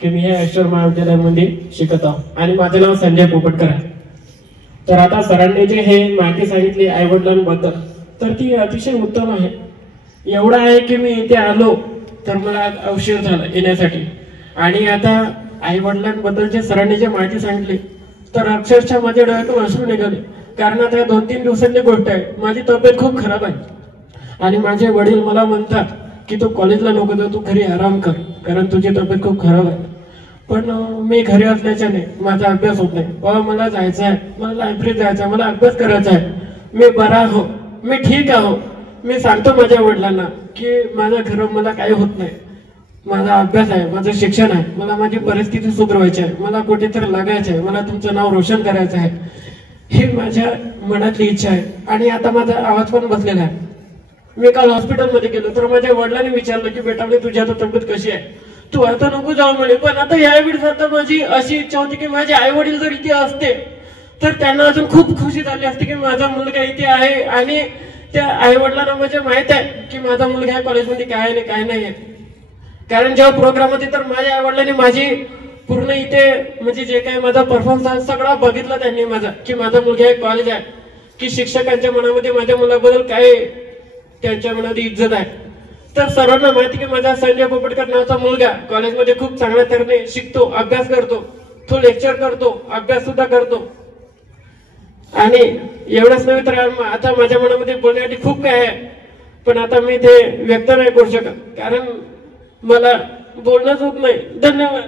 की मी या ईश्वर महाविद्यालयामध्ये शिकत आहो आणि माझं नाव संजय पोपटकर आहे। तर आता सरांनी जे हे माहिती सांगितली आई वडिलांबद्दल, तर ती अतिशय उत्तम आहे। एवढं आहे की मी इथे आलो तर मला उशीर झाला येण्यासाठी, आणि आता आई वडिलांबद्दलची सरांनी जे माहिती सांगितली तर अक्षरशः माझ्या डोळ्यातून अश्रू निघाले. कारण आता 2-3 दिवसांची गोष्ट आहे, माझी तब्येत खूप खराब आहे आणि माझे वडील मला म्हणतात की तू कॉलेजला नको जाऊ, तू घरी आराम कर कारण तुझी तब्येत खूप खराब आहे. पण मी घरी असल्याच्याने माझा अभ्यास होत नाही. बाबा मला जायचं आहे, मला लायब्ररीत जायचं आहे, मला अभ्यास करायचा आहे. मी बरा हो, मी ठीक आहो. मी सांगतो माझ्या वडिलांना की माझ्या घरात मला काही होत नाही, माझा अभ्यास आहे, माझं शिक्षण आहे, मला माझी परिस्थिती सुधारवायची आहे, मला कुठेतरी लागायचं आहे, मला तुमचं नाव रोशन करायचं आहे, ही माझ्या मनातली इच्छा आहे. आणि आता माझा आवाज पण बसलेला आहे. मी काल हॉस्पिटलमध्ये गेलो तर माझ्या वडिलांनी विचारलं की बेटा तुझी आता तब्येत कशी आहे, तू आता नको जाऊ म्हणे. पण आता यावेळेस आता माझी अशी इच्छा होती की माझे आई वडील जर इथे असते तर त्यांना अजून खूप खुशी झाली असते की माझा मुलगा इथे आहे. आणि त्या आई वडिलांना म्हणजे माहित आहे की माझा मुलगा या कॉलेजमध्ये काय आहे काय नाही आहे. कारण जेव्हा प्रोग्राम होते तर माझ्या आई वडिलांनी माझी पूर्ण इथे म्हणजे जे काही माझा परफॉर्मन्स सगळा बघितला त्यांनी माझा की माझा मुलगा एक कॉलेज आहे, की शिक्षकांच्या मनामध्ये माझ्या मुलाबद्दल काय त्यांच्या मनामध्ये इज्जत आहे. तर सर्वांना माहिती की माझा संजय पोपटकर नावाचा मुलगा कॉलेजमध्ये खूप चांगल्या तऱ्हेने शिकतो, अभ्यास करतो, तो लेक्चर करतो, अभ्यास सुद्धा करतो. आणि एवढंच नव्हे तर आता माझ्या मनामध्ये बोलण्यासाठी खूप काय आहे, पण आता मी ते व्यक्त नाही करू शकत कारण मला बोलणंच होत नाही. धन्यवाद.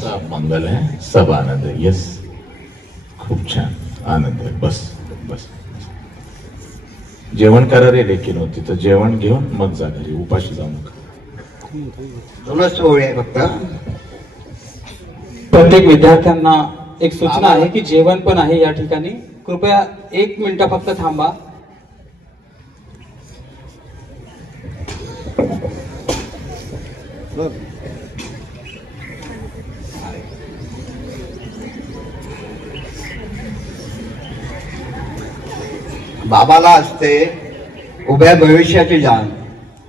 सब मंगल है, सब आनंद है. यस, खूप छान आनंद आहे. बस बस जेवण करा रे लेकीन होती तर जेवण घेऊन मग जा घरी, उपाशी जाऊ नका. दोनच ओळी आहे फक्त. प्रत्येक विद्यार्थ्यांना एक सूचना आहे की जेवण पण आहे या ठिकाणी. कृपया 1 मिनिट फक्त थांबा. बाबाला असते उभ्या भविष्याची जाण,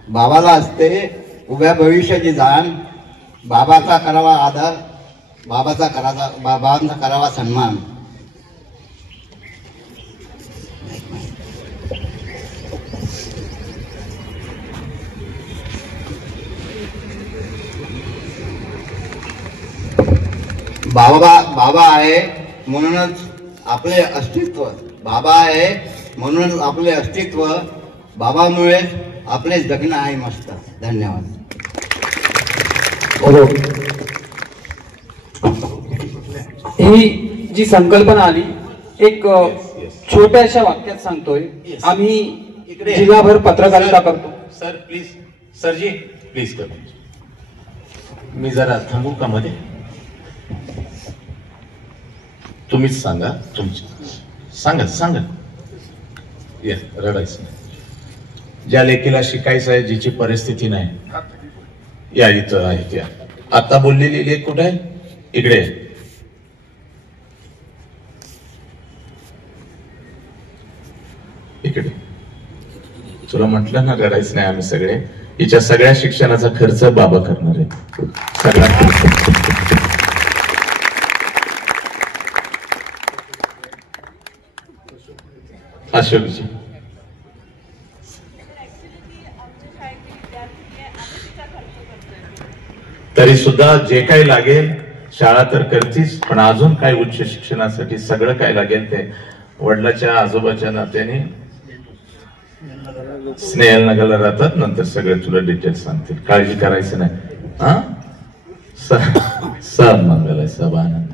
बाबाला असते उभ्या भविष्याची जाण. बाबाचा करावा आदर, बाबांचा करावा सन्मान. बाबा आहे म्हणूनच आपले अस्तित्व, बाबा आहे म्हणूनच आपले अस्तित्व, बाबामुळेच आपले जगणं आहे मस्त. धन्यवाद. ही जी संकल्पना आली एक छोट्याशा वाक्यात सांगतोय. आम्ही जिल्हाभर पत्रकारिता करतो. सर प्लीज, सरजी प्लीज कर. मी जरा थांबू का मध्ये? तुम्हीच सांगा, सांगा. ये रडायचं नाही. ज्या लेकीला शिकायचं आहे, जिची परिस्थिती नाही, या इथं आहे त्या. आता बोललेली लेख कुठे आहे? इकडे. इकडे. तुला म्हटलं ना रडायचं नाही. आम्ही सगळे हिच्या सगळ्या शिक्षणाचा खर्च बाबा करणार आहे. सगळा अशोकजी तरी सुद्धा जे काही लागेल शाळा तर करतीच, पण अजून काय उच्च शिक्षणासाठी सगळं काय लागेल ते वडिलाच्या आजोबाच्या नात्याने स्नेहलनगरला राहतात. नंतर सगळे तुला डिटेल्स सांगतील, काळजी करायचं नाही. हा, सब मंगल आहे, सब आनंद.